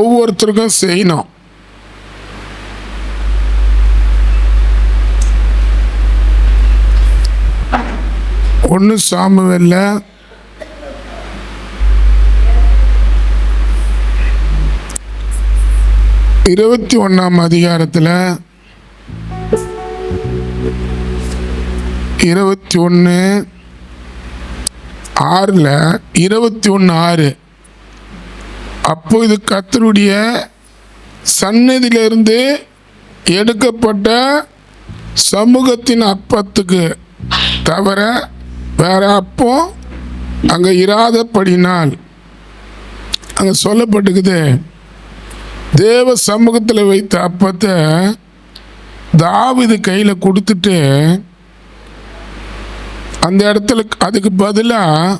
ஒவ்வொருத்தருக்கும் செய்யணும். ஒன்று சாமுவேல்ல 21ஆம் அதிகாரத்தில் 21:6 அப்போது கர்த்தருடைய சந்நிதியிலிருந்து எடுக்கப்பட்ட சமூகத்தின் அப்பத்துக்கு தவிர வேற அப்போ அங்கே இராதபடினால், அங்கே சொல்லப்பட்டுக்குது, தேவ சமூகத்தில் வைத்த அப்பத்தை தாவீது கையில் கொடுத்துட்டு அந்த இடத்துல அதுக்கு பதிலாக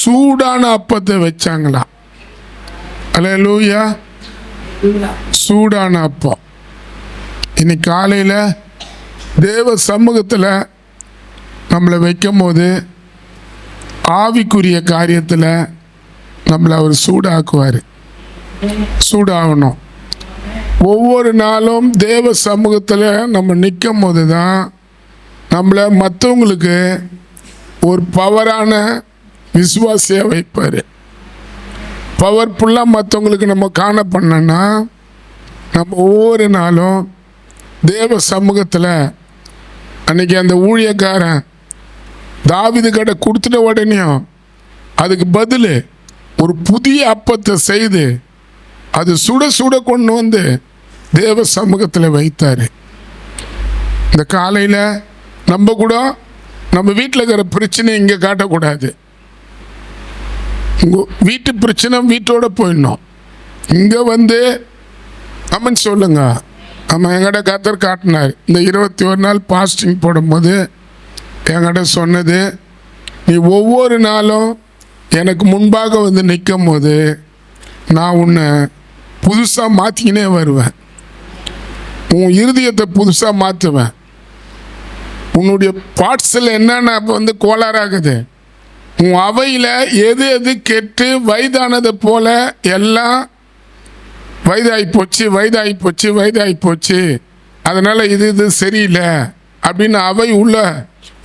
சூடான அப்பத்தை வச்சாங்களாம். அல்லேலூயா. சூடான அப்பம். இன்னைக்கு காலையில் தேவ சமூகத்தில் நம்மளை வைக்கும் போது ஆவிக்குரிய காரியத்தில் நம்மளை அவர் சூடாக்குவார். சூடாகணும். ஒவ்வொரு நாளும் தேவ சமூகத்தில் நம்ம நிற்கும் போது தான் நம்மளை மற்றவங்களுக்கு ஒரு பவரான விசுவாசியாக வைப்பார். பவர்ஃபுல்லாக மற்றவங்களுக்கு நம்ம காண பண்ணோன்னா நம்ம ஒவ்வொரு நாளும் தேவ சமூகத்தில், அன்றைக்கி அந்த ஊழியக்காரன் தாவீது கடை கொடுத்துட்ட உடனேயும் அதுக்கு பதில் ஒரு புதிய அப்பத்தை செய்து அது சுட சுட கொண்டு வந்து தேவ சமூகத்தில் வைத்தார். இந்த காலையில் நம்ம கூட நம்ம வீட்டில் இருக்கிற பிரச்சனை இங்கே காட்டக்கூடாது. உங்கள் வீட்டு பிரச்சனை வீட்டோட போயிடணும். இங்கே வந்து அம்மன் சொல்லுங்க. நம்ம எங்கிட்ட கர்த்தர் காட்டினார். இந்த 21 நாள் பாஸ்டிங் போடும்போது என்கிட்ட சொன்னது, நீ ஒவ்வொரு நாளும் எனக்கு முன்பாக வந்து நிற்கும் போது நான் உன்னை புதுசாக மாற்றிக்கினே வருவேன். உன் இருதயத்தை புதுசாக மாற்றுவேன். உன்னுடைய பார்ட்ஸில் என்னென்ன அப்போ வந்து கோளாறாகுது, உன் அவையில் எது எது கெட்டு வயதானதை போல எல்லாம் வயதாகி போச்சு, அதனால் இது சரியில்லை அப்படின்னு அவை உள்ள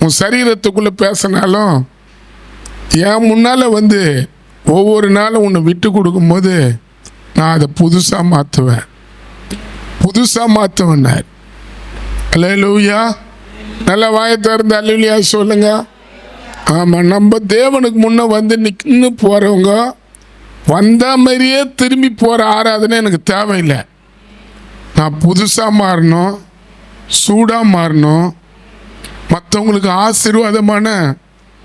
உன் சரீரத்துக்குள்ளே பேசினாலும் என் முன்னால் வந்து ஒவ்வொரு நாளும் உன்னை விட்டு கொடுக்கும்போது நான் அதை புதுசாக மாற்றுவேன்னார். அல்லேலூயா. நல்லா வாயை திறந்து அல்லேலூயா சொல்லுங்க. ஆமாம், நம்ம தேவனுக்கு முன்னே வந்து நின்று போகிறவங்க வந்த மாதிரியே திரும்பி போகிற ஆராதனை எனக்கு தேவையில்லை. நான் புதுசாக மாறணும், சூடாக மாறணும், மற்றவங்களுக்கு ஆசீர்வாதமான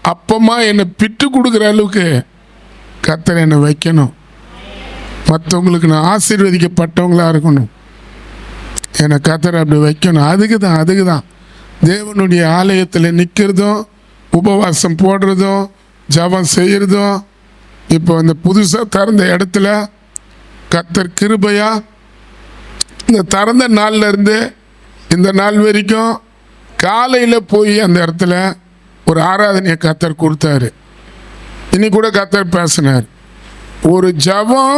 அப்பமாக என்னை பிட்டு கொடுக்குற அளவுக்கு கர்த்தர் என்னை வைக்கணும். மற்றவங்களுக்கு நான் ஆசீர்வதிக்கப்பட்டவங்களாக இருக்கணும். என்னை கர்த்தர் அப்படி வைக்கணும். அதுக்கு தான் தேவனுடைய ஆலயத்தில் நிற்கிறதும் உபவாசம் போடுறதும் ஜெபம் செய்கிறதும். இப்போ இந்த புதுசாக திறந்த இடத்துல கர்த்தர் கிருபையா இந்த திறந்த நாள்லேருந்து இந்த நாள் வரைக்கும் காலையில் போய் அந்த இடத்துல ஒரு ஆராதனையை கர்த்தர் கொடுத்தாரு. இனி கூட கர்த்தர் பேசினார். ஒரு ஜெபம்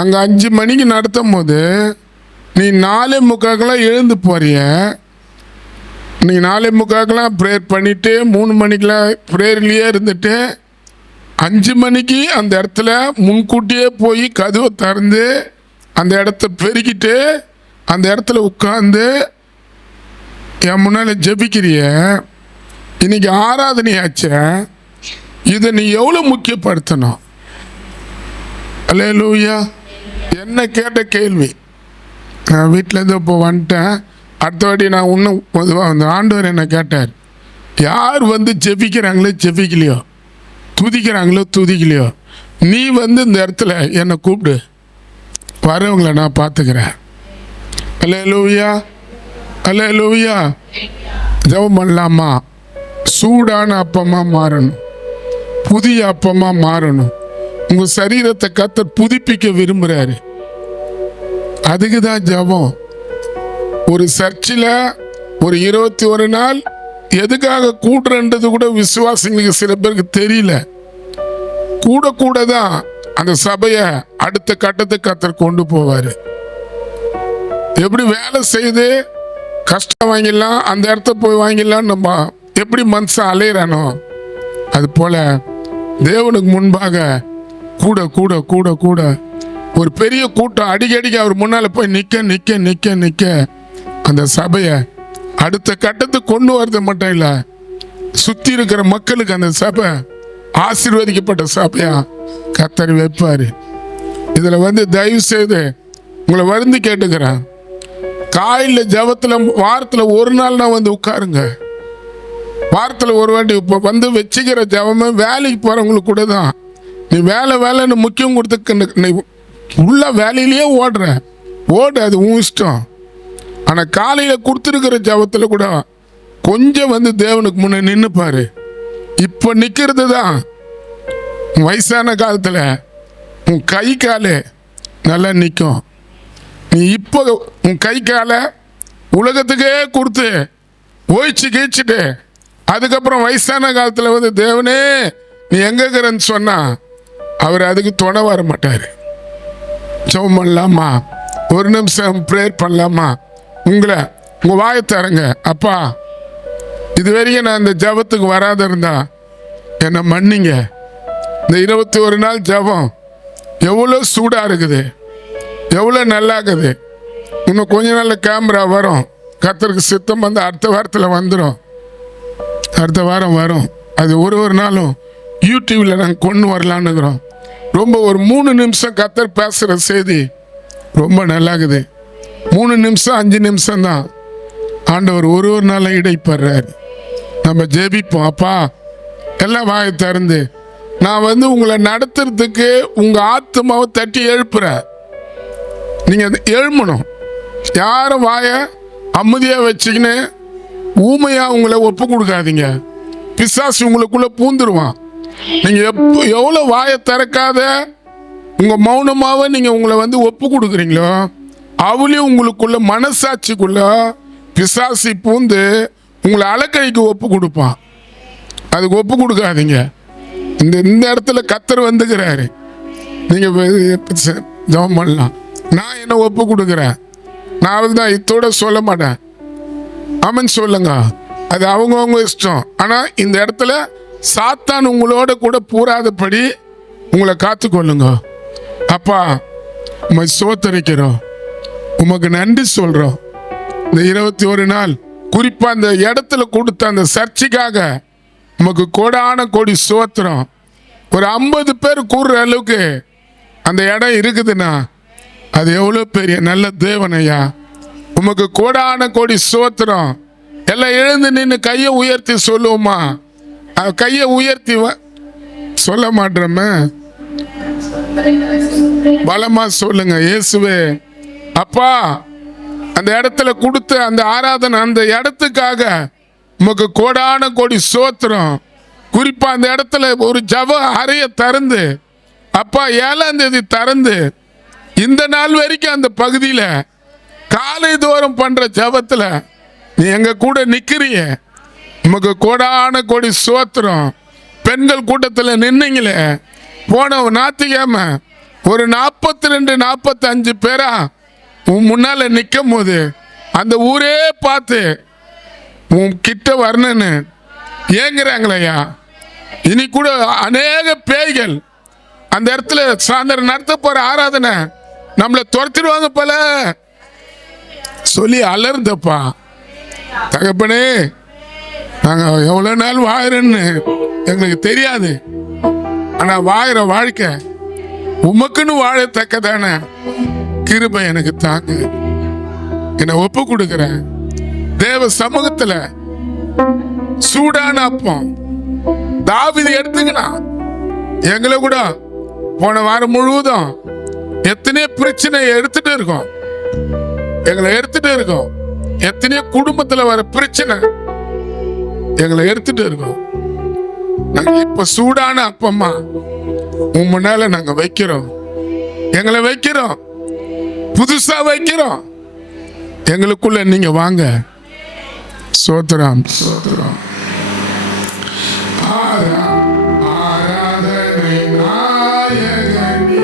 அங்கே 5 மணிக்கு நடத்தும் போது நீ 4:45 எழுந்து போறிய. நீ 4:45 ப்ரேயர் பண்ணிவிட்டு 3 மணிக்கெலாம் ப்ரேயர்லேயே இருந்துட்டு 5 மணிக்கு அந்த இடத்துல முன்கூட்டியே போய் கதவை திறந்து அந்த இடத்த பெருக்கிட்டு அந்த இடத்துல உட்காந்து என் முன்னால் ஜெபிக்கிறிய. இன்னைக்கு ஆராதனையாச்ச, இதை நீ எவ்வளோ முக்கியப்படுத்தணும். அல்லேலூயா. என்ன கேட்ட கேள்வி, நான் வீட்டிலேருந்து இப்போ வந்துட்டேன். அடுத்த வாட்டி நான் இன்னும் பொதுவாக அந்த ஆண்டவர் என்னை கேட்டார், யார் வந்து ஜெபிக்கலையோ துதிக்கலையோ நீ வந்து இந்த இடத்துல என்னை கூப்பிடு, வரவங்களை நான் பார்த்துக்கிறேன். அல்லேலூயா. ஜெபம் பண்ணலாமா? சூடான அப்பமாக மாறணும், புதிய அப்பமாக மாறணும். உங்கள் சரீரத்தை கர்த்தர் புதுப்பிக்க விரும்புகிறாரு. அதுக்கு தான் ஜெபம். ஒரு சர்ச்சில் ஒரு 21 நாள் எதுக்காக கூடுறன்றது கூட விசுவாசிங்களுக்கு சில பேருக்கு தெரியல. கூட தான் அந்த சபையை அடுத்த கட்டத்துக்கு கர்த்தர் கொண்டு போவாரு. எப்படி வேலை செய்து கஷ்டம் வாங்கிடலாம், அந்த இடத்த போய் வாங்கிடலாம், நம்ம எப்படி மனுஷன் அலையிறானோ அது போல தேவனுக்கு முன்பாக கூட கூட கூட கூட ஒரு பெரிய கூட்டம் அடிக்கடிக்கு அவர் முன்னால போய் நிக்க நிக்க நிக்க நிக்க அந்த சபையை அடுத்த கட்டத்துக்கு கொண்டு வரது மட்டும் இல்ல, சுத்தி இருக்கிற மக்களுக்கு அந்த சபை ஆசீர்வதிக்கப்பட்ட சபையா கர்த்தர் வைப்பாரு. இதுல தயவு செய்து உங்களை வருந்தி கேட்டுக்கிறேன், காலையில ஜபத்துல வாரத்துல ஒரு நாள் நான் உட்காருங்க. வாரத்துல ஒரு வாட்டி இப்போ வச்சுக்கிற ஜபமே வேலைக்கு போறவங்களுக்கு கூட தான். நீ வேலை வேலைன்னு முக்கியம் கொடுத்து நீ உள்ள வேலையிலேயே ஓடு, அது உன் இஷ்டம். ஆனா காலையில கொடுத்துருக்கிற ஜபத்துல கூட கொஞ்சம் தேவனுக்கு முன்ன நின்று பாரு. இப்ப நிக்கிறது தான் வயசான காலத்துல உன் கை காலு நல்லா நிற்கும். நீ இப்போ உன் கை காலை உலகத்துக்கே கொடுத்து ஓய்ச்சி கீழ்ச்சிட்டு அதுக்கப்புறம் வயசான காலத்துல தேவனே நீ எங்க இருக்கிறன்னு சொன்னா அவர் அதுக்கு துணை வர மாட்டாரு. ஜெபம் பண்ணலாமா? ஒரு நிமிஷம் ப்ரேயர் பண்ணலாமா? உங்க வாயை தரங்க. அப்பா, இது வரைக்கும் நான் இந்த ஜபத்துக்கு வராத இருந்தா என்னை மன்னிங்க. இந்த 21 நாள் ஜபம் எவ்வளோ சூடா இருக்குது, எவ்வளோ நல்லா இருக்குது. இன்னும் கொஞ்ச நாள்ல கேமரா வரும். கர்த்தருக்கு சித்தம் அடுத்த வாரத்தில் வந்துடும், அடுத்த வாரம் வரும். அது ஒரு நாளும் யூடியூப்ல நாங்கள் கொண்டு வரலான்னுக்கிறோம். ரொம்ப ஒரு 3 நிமிஷம் கர்த்தர் பேசுகிற செய்தி ரொம்ப நல்லாகுது. 3 நிமிஷம் 5 நிமிஷம் தான் ஆண்டவர் ஒரு நாளும் இடைப்படுறாரு. நம்ம ஜெபிப்போம். அப்பா, எல்லாம் வாயை திறந்து நான் உங்களை நடத்துறதுக்கு உங்க ஆத்மாவை தட்டி எழுப்புறேன். நீங்க எழுமணும். யாரும் வாய அமைதியா வச்சுக்கின்னு ஊமையா உங்களை ஒப்பு கொடுக்காதீங்க. பிசாசு உங்களுக்குள்ள பூந்துருவான். நீங்க எவ்வளவு வாயை திறக்காத உங்க மௌனமாவே நீங்க உங்களை ஒப்பு கொடுக்குறீங்களோ அவளையும் உங்களுக்குள்ள மனசாட்சிக்குள்ள பிசாசி பூந்து உங்களை அலக்கழிக்கு ஒப்பு கொடுப்பான். அதுக்கு ஒப்பு கொடுக்காதீங்க. இந்த இடத்துல கர்த்தர் வந்துக்கிறாரு. நீங்க ஜெபம் பண்ணலாம். நான் என்ன ஒப்பு கொடுக்குறேன், நான் தான் இதோட சொல்ல மாட்டேன். ஆமென் சொல்லுங்க. அது அவங்கவுங்க இஷ்டம். ஆனா இந்த இடத்துல சாத்தான் உங்களோட கூட பூராதபடி உங்களை காத்துக்கொள்ளுங்க. அப்பா, உம்மை ஸ்தோத்திரிக்கிறோம், உமக்கு நன்றி சொல்றோம். இந்த 21 நாள் குறிப்பா அந்த இடத்துல கொடுத்த அந்த சர்ச்சைக்காக உமக்கு கோடான கோடி ஸ்தோத்திரம். ஒரு 50 பேர் கூடுற அளவுக்கு அந்த இடம் இருக்குதுன்னா அது எவ்வளோ பெரிய நல்ல தேவனையா. உமக்கு கோடான கோடி ஸ்தோத்திரம். எல்லாம் எழுந்து நின்று கையை உயர்த்தி சொல்லுவோமா? கையை உயர்த்தி சொல்ல மாட்டோமே, பலமா சொல்லுங்க. இயேசுவே, அப்பா, அந்த இடத்துல கொடுத்த அந்த ஆராதனை அந்த இடத்துக்காக உமக்கு கோடான கோடி ஸ்தோத்திரம். குறிப்பா அந்த இடத்துல ஒரு ஜப அறைய திறந்து, அப்பா 7ஆம் தேதி திறந்து இந்த நாள் வரைக்கும் அந்த பகுதியில காலை தோறும் பண்ற ஜபத்துல நீ எங்க கூட நிக்கிறிய. உமக்கு கோடான கோடி ஸ்தோத்திரம். பெண்கள் கூட்டத்துல நின்னீங்களே போன ஞாயிற்றுக்கிழமை ஒரு 42-45 பேரா உன் முன்னால நிற்கும் போது அந்த ஊரே பார்த்து உன் கிட்ட வரணுன்னு ஏங்குறாங்களையா. இனி கூட அநேக பேய்கள் அந்த இடத்துல சாயந்தரம் நடத்த போற ஆராதனை நம்மளை துரத்திடுவாங்க போல சொல்லி அலர்ந்தப்பா. தகப்பனே, நாங்க எவ்வளவு நாள் வாழறேன்னு எங்களுக்கு தெரியாது. ஆனா வாழற வாழ்க்கை உமக்குன்னு வாழத்தக்கதான கிருபை எனக்கு தாங்க. என்னை ஒப்பு கொடுக்கிறேன். தேவ சமூகத்துல சூடான அப்பம் தாவீது எடுத்துக்கலாம். எங்களை கூட போன வாரம் முழுவதும் எத்தனையோ பிரச்சனை எடுத்துட்டு இருக்கோம். எங்களை எடுத்துட்டு இருக்கோம். எத்தனையோ குடும்பத்துல வர பிரச்சனை எங்களை எடுத்துட்டு இருக்கோம். நாங்க இப்ப சூடான அப்பமா உன் முன்னால நாங்க வைக்கிறோம். எங்களை வைக்கிறோம், புதுசா வைக்கிறோம். எங்களுக்குள்ள நீங்க வாங்க. சோத்ரம் சோத்ரம். ஆராதனை நாயகனே.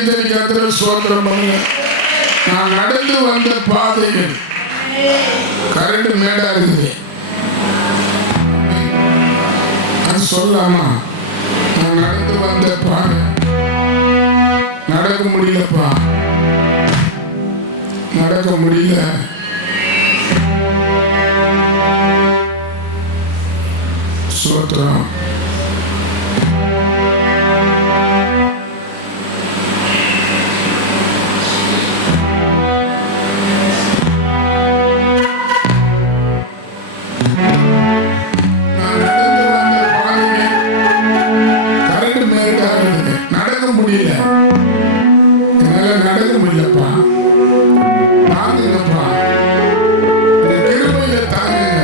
கைத்தறி கத்திர சோதரம் பண்ணுங்க. நான் நடந்து வந்த பாதைகள் கரண்ட் மேடா இருக்குது. அது சொல்லாமா? நான் நடந்து வந்த பாதை நடக்க முடியலப்பா, நடக்க முடியல. சோத்திரம். நடக்க முடியல, என்னால நடக்க முடியலப்பா, தாங்குங்கப்பா, இந்த கிருபையில தாங்குங்க.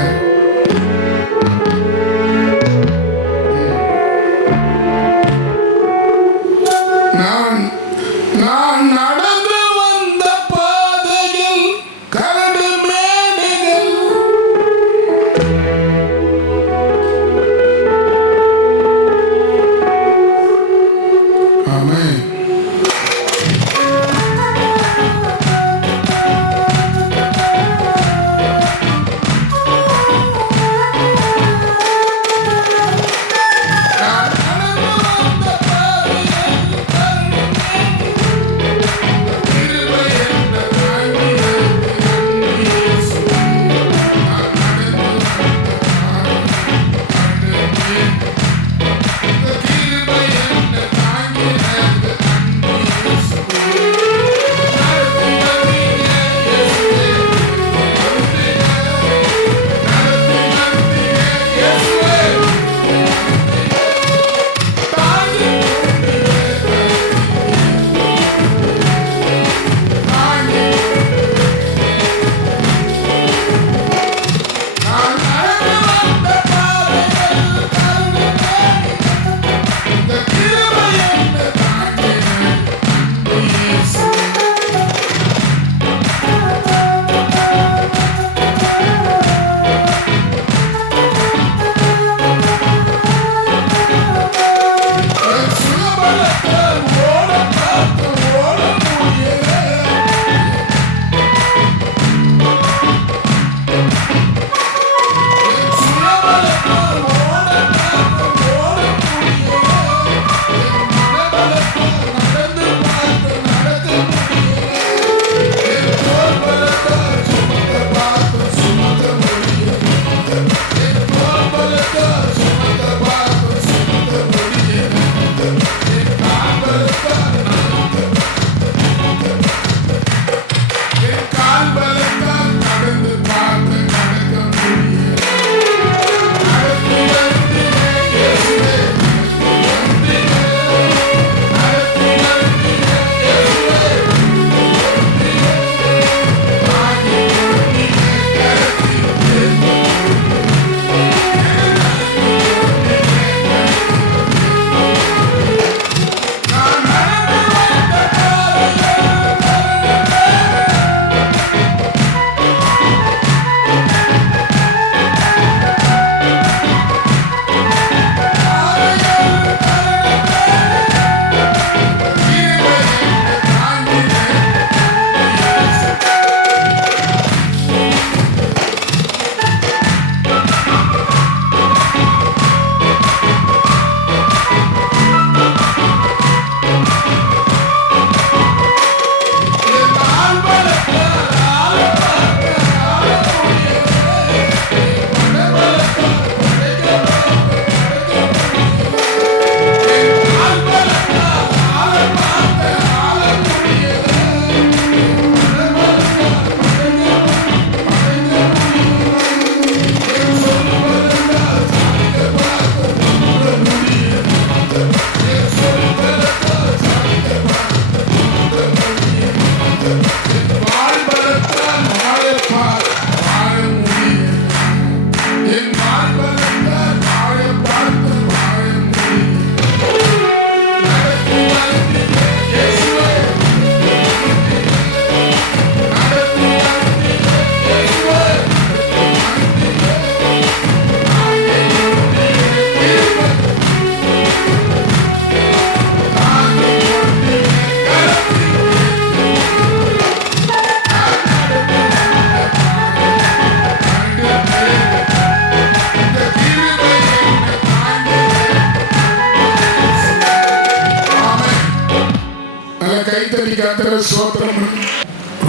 கர்த்தரை ஸ்தோத்திரம்.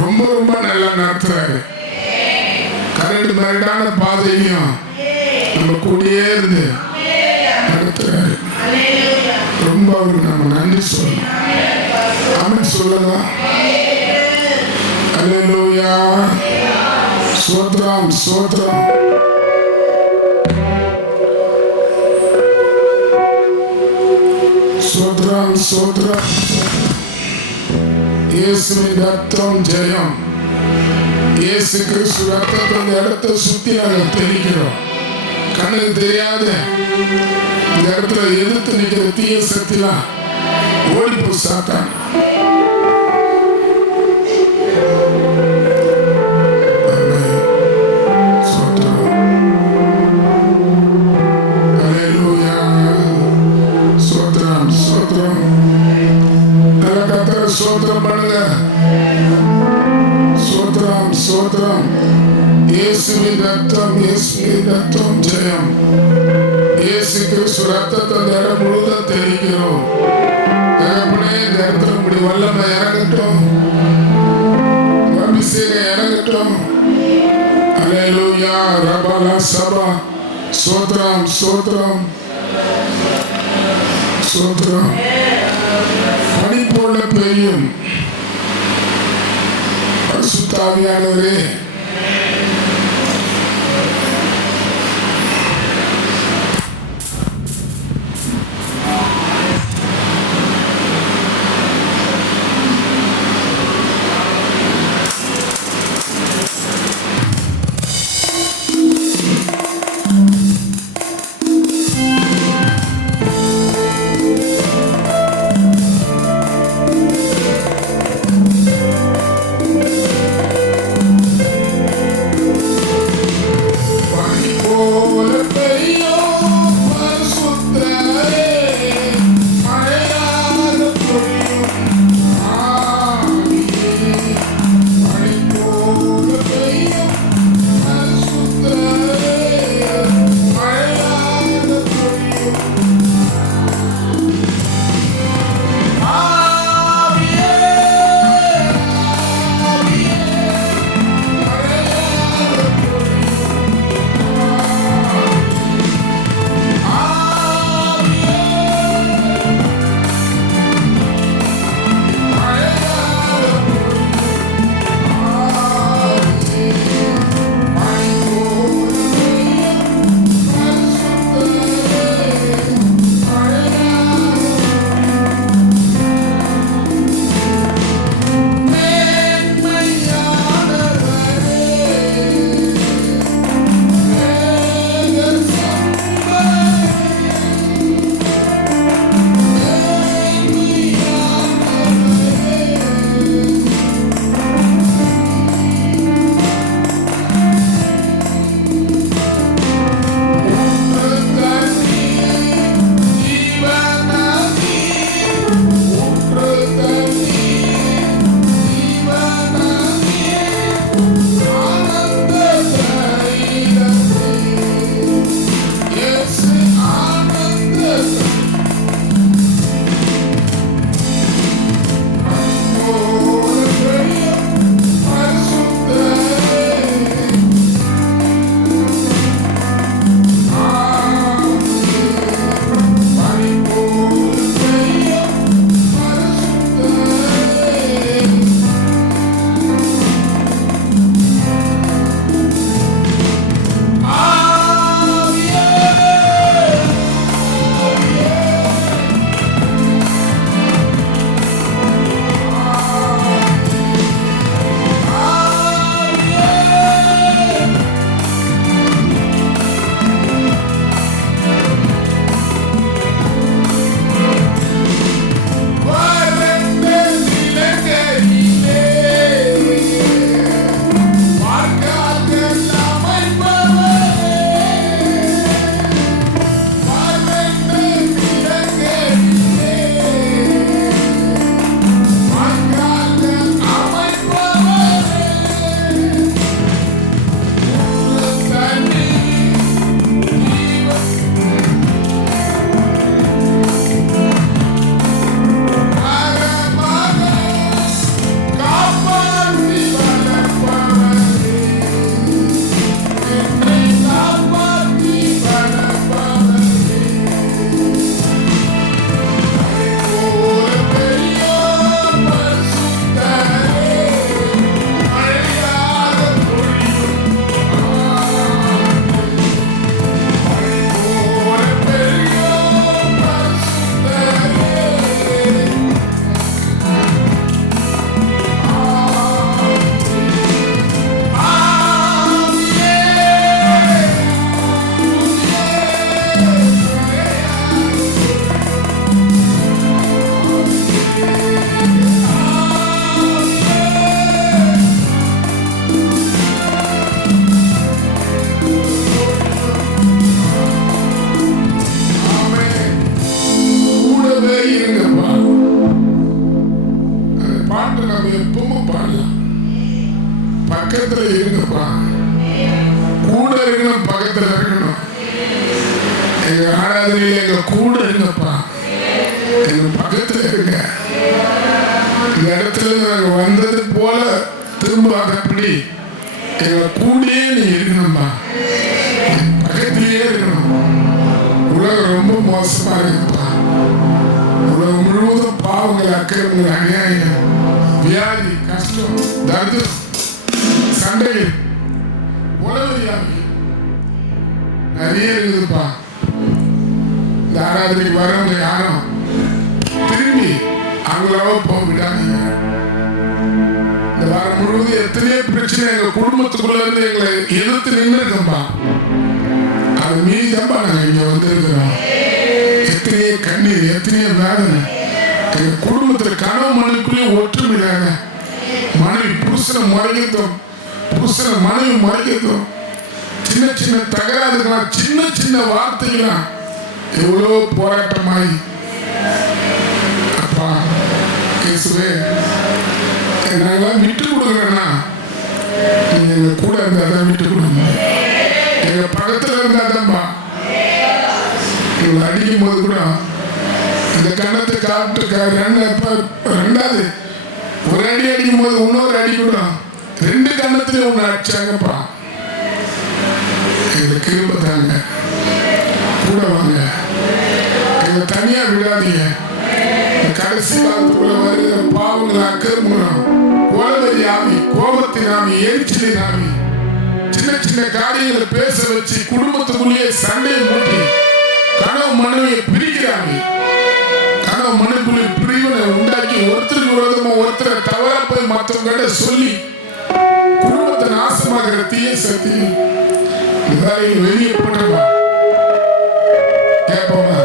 ரொம்ப ரொம்ப நல்லா நடத்துறாரு. கரடு மரடான பாதையும் நம்ம கூடயே இருந்து நடத்துறாரு. ரொம்ப அவருக்கு நம்ம நன்றி சொல்லணும். ஆமென் சொல்லுங்க. அல்லேலூயா. ஸ்தோத்திரம் ஸ்தோத்திரம். ஸ்தோத்திரம் ஸ்தோத்திரம். இயேசுவின் ரத்தம் ஜெயம். இயேசு கிறிஸ்து ரத்தத்தின் இடத்தை சுத்தி நாங்கள் தெளிக்கிறோம். கண்ணுக்கு தெரியாத இந்த இடத்துல எதிர்த்து நிற்கிற தீய சக்திலாம் ஓடிப்போ சாத்தான். ஸ்தோத்திரம் பண்ணுங்க. ஸ்தோத்திரம் ஸ்தோத்திரம். இயேசுவின் ரத்தம், இயேசுவின் ரத்தம் ஜெயம். இயேசு கிறிஸ்து ரத்தத்தை இடம் முழுவதும் தெரிவிக்கிறோம். தகப்பனே, இந்த இடத்துல இப்படி வல்லமை இறங்கட்டும், அபிஷேகம் இறங்கட்டும். அல்லேலூயா. ரபலா சபா. ஸ்தோத்திரம் ஸ்தோத்திரம் ஸ்தோத்திரம். பனி போல பெய்யும் பரிசுத்த ஆவியானவரே, பக்கத்துல இருங்கப்பா. கூட இருக்கணும், பக்கத்துல இருக்கணும். எங்க ஆராதனையில எங்க கூட இருங்கப்பா, எங்க பக்கத்துல இருங்க. இந்த இடத்துல நாங்க வந்தது போல திரும்பாதபடி எங்க கூடயே நீ இருக்கணும்பா, பக்கத்திலேயே இருக்கணும். உலகம் ரொம்ப மோசமா இருக்குப்பா. உலகம் முழுவதும் பாவங்கள், அக்கிரமங்கள், அநியாயம், வியாதி, கஷ்டம், தரித்திரம், சண்டைகள், உலவியாதி நிறைய இருக்குதுப்பா. இந்த ஆராதனைக்கு வரவங்க யாரும் திரும்பி அவங்களாவ போக விடாதீங்க. இந்த வாரம் முழுவதும் எத்தனையோ பிரச்சனை எங்க குடும்பத்துக்குள்ள இருந்து எங்களை எதிர்த்து நின்று இருக்கம்பா. அது மீதம்பா நாங்க இங்க வந்திருக்கிறோம். எத்தனையோ கண்ணீர், எத்தனையோ வேதனை. எங்க குடும்பத்துல கனவு மனைவிக்குள்ளேயும் ஒற்றுமையாக மனைவி புருஷனை முறைக்கிறதும், புருஷனை மனைவி முறைக்கிறதும், சின்ன சின்ன தகராறுகளாம், சின்ன சின்ன வார்த்தைகளாம் எவ்வளோ போராட்டமாய் அப்பா இயேசுவே நாங்களாம் விட்டு கொடுக்குறேன்னா நீங்க எங்க கூட இருந்தாதான் விட்டு கொடுங்க. எங்க பக்கத்துல இருந்தாதான்பா. இவங்களை அடிக்கும் போது கூட இந்த கண்ணத்தை காட்டு ரெண்டாவது ஒரு அடி அடிக்கும் போது இன்னொரு அடி கூட ரெண்டு கண்ணத்திலே ஒன்று அடிச்சாங்கப்பா. எங்களை கிருபை தாங்க, கூட வாங்க, எங்களை தனியா விடாதீங்க. கடைசி காலத்துக்குள்ள வருகிற பாவங்கள், அக்கிரமங்களும், கோலவெறி ஆவி, கோபத்தின் ஆவி, எரிச்சலின் ஆவி, சின்ன சின்ன காரியங்களை பேச வச்சு குடும்பத்துக்குள்ளேயே சண்டையை மூட்டி கனவு மனைவியை பிரிக்கிறாங்க. கனவு மனைவிக்குள்ளே பிரிவினை உண்டாக்கி ஒருத்தருக்கு விரோதமா ஒருத்தரை தவறா போய் மற்றவங்க சொல்லி குடும்பத்தை நாசமாகிற தீய சக்தி வெளியே போட்டோமா கேட்போமா?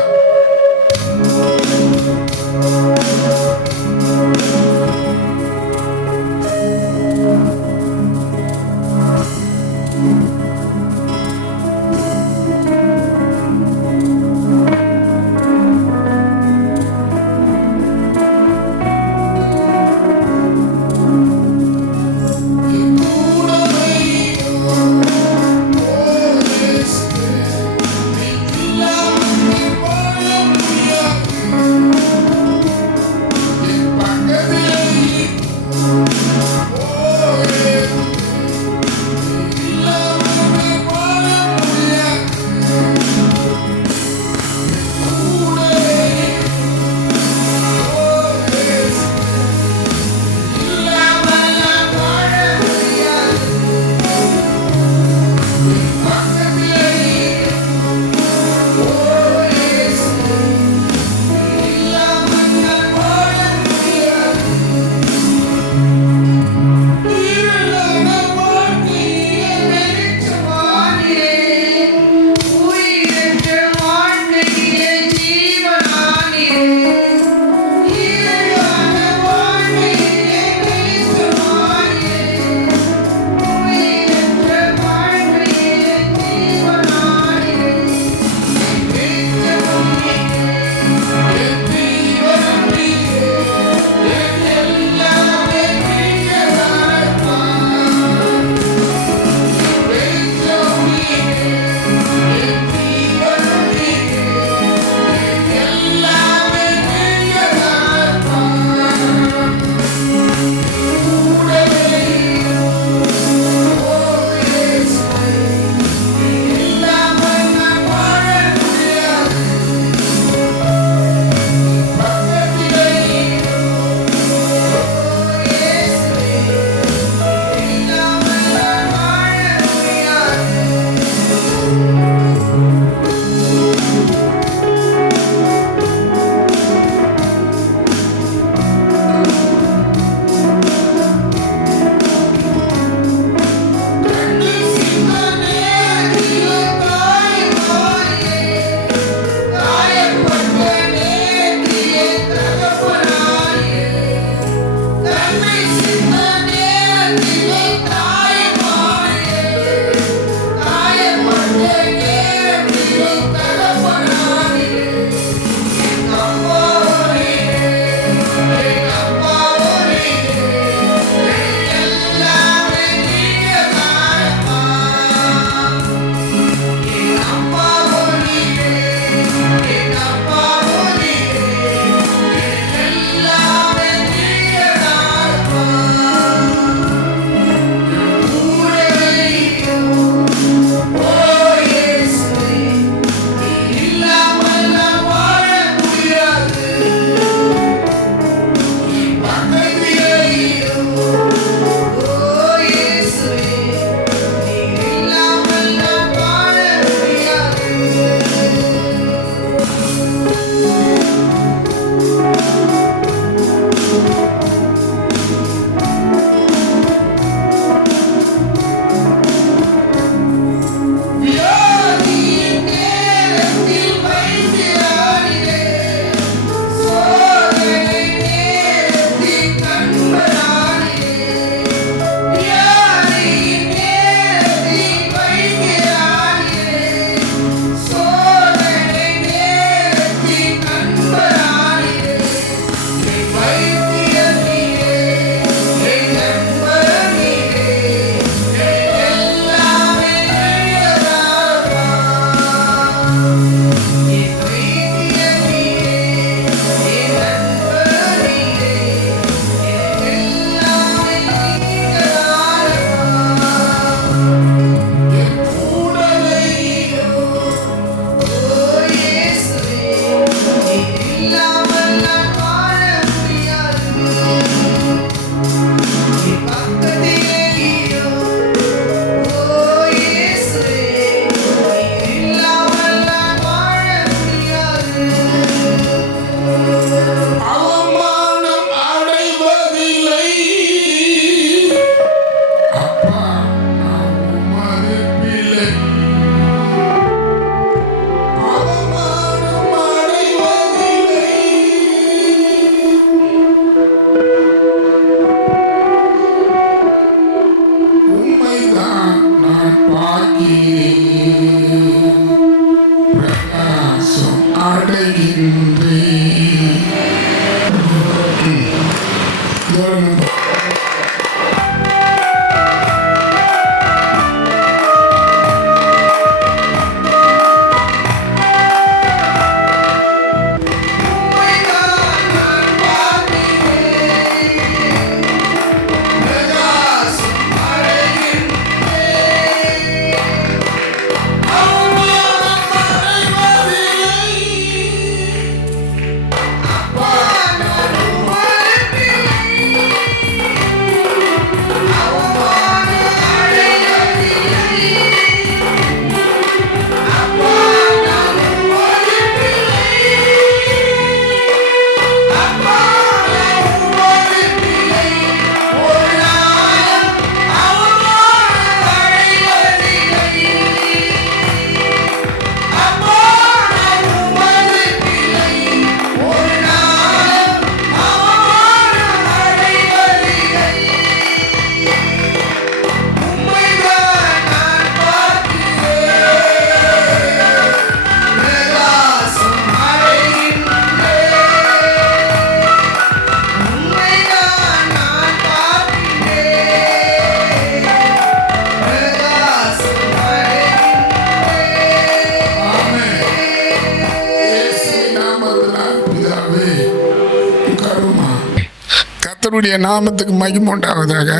கர்த்தருடைய நாமத்துக்கு மகிமை உண்டாவதாக.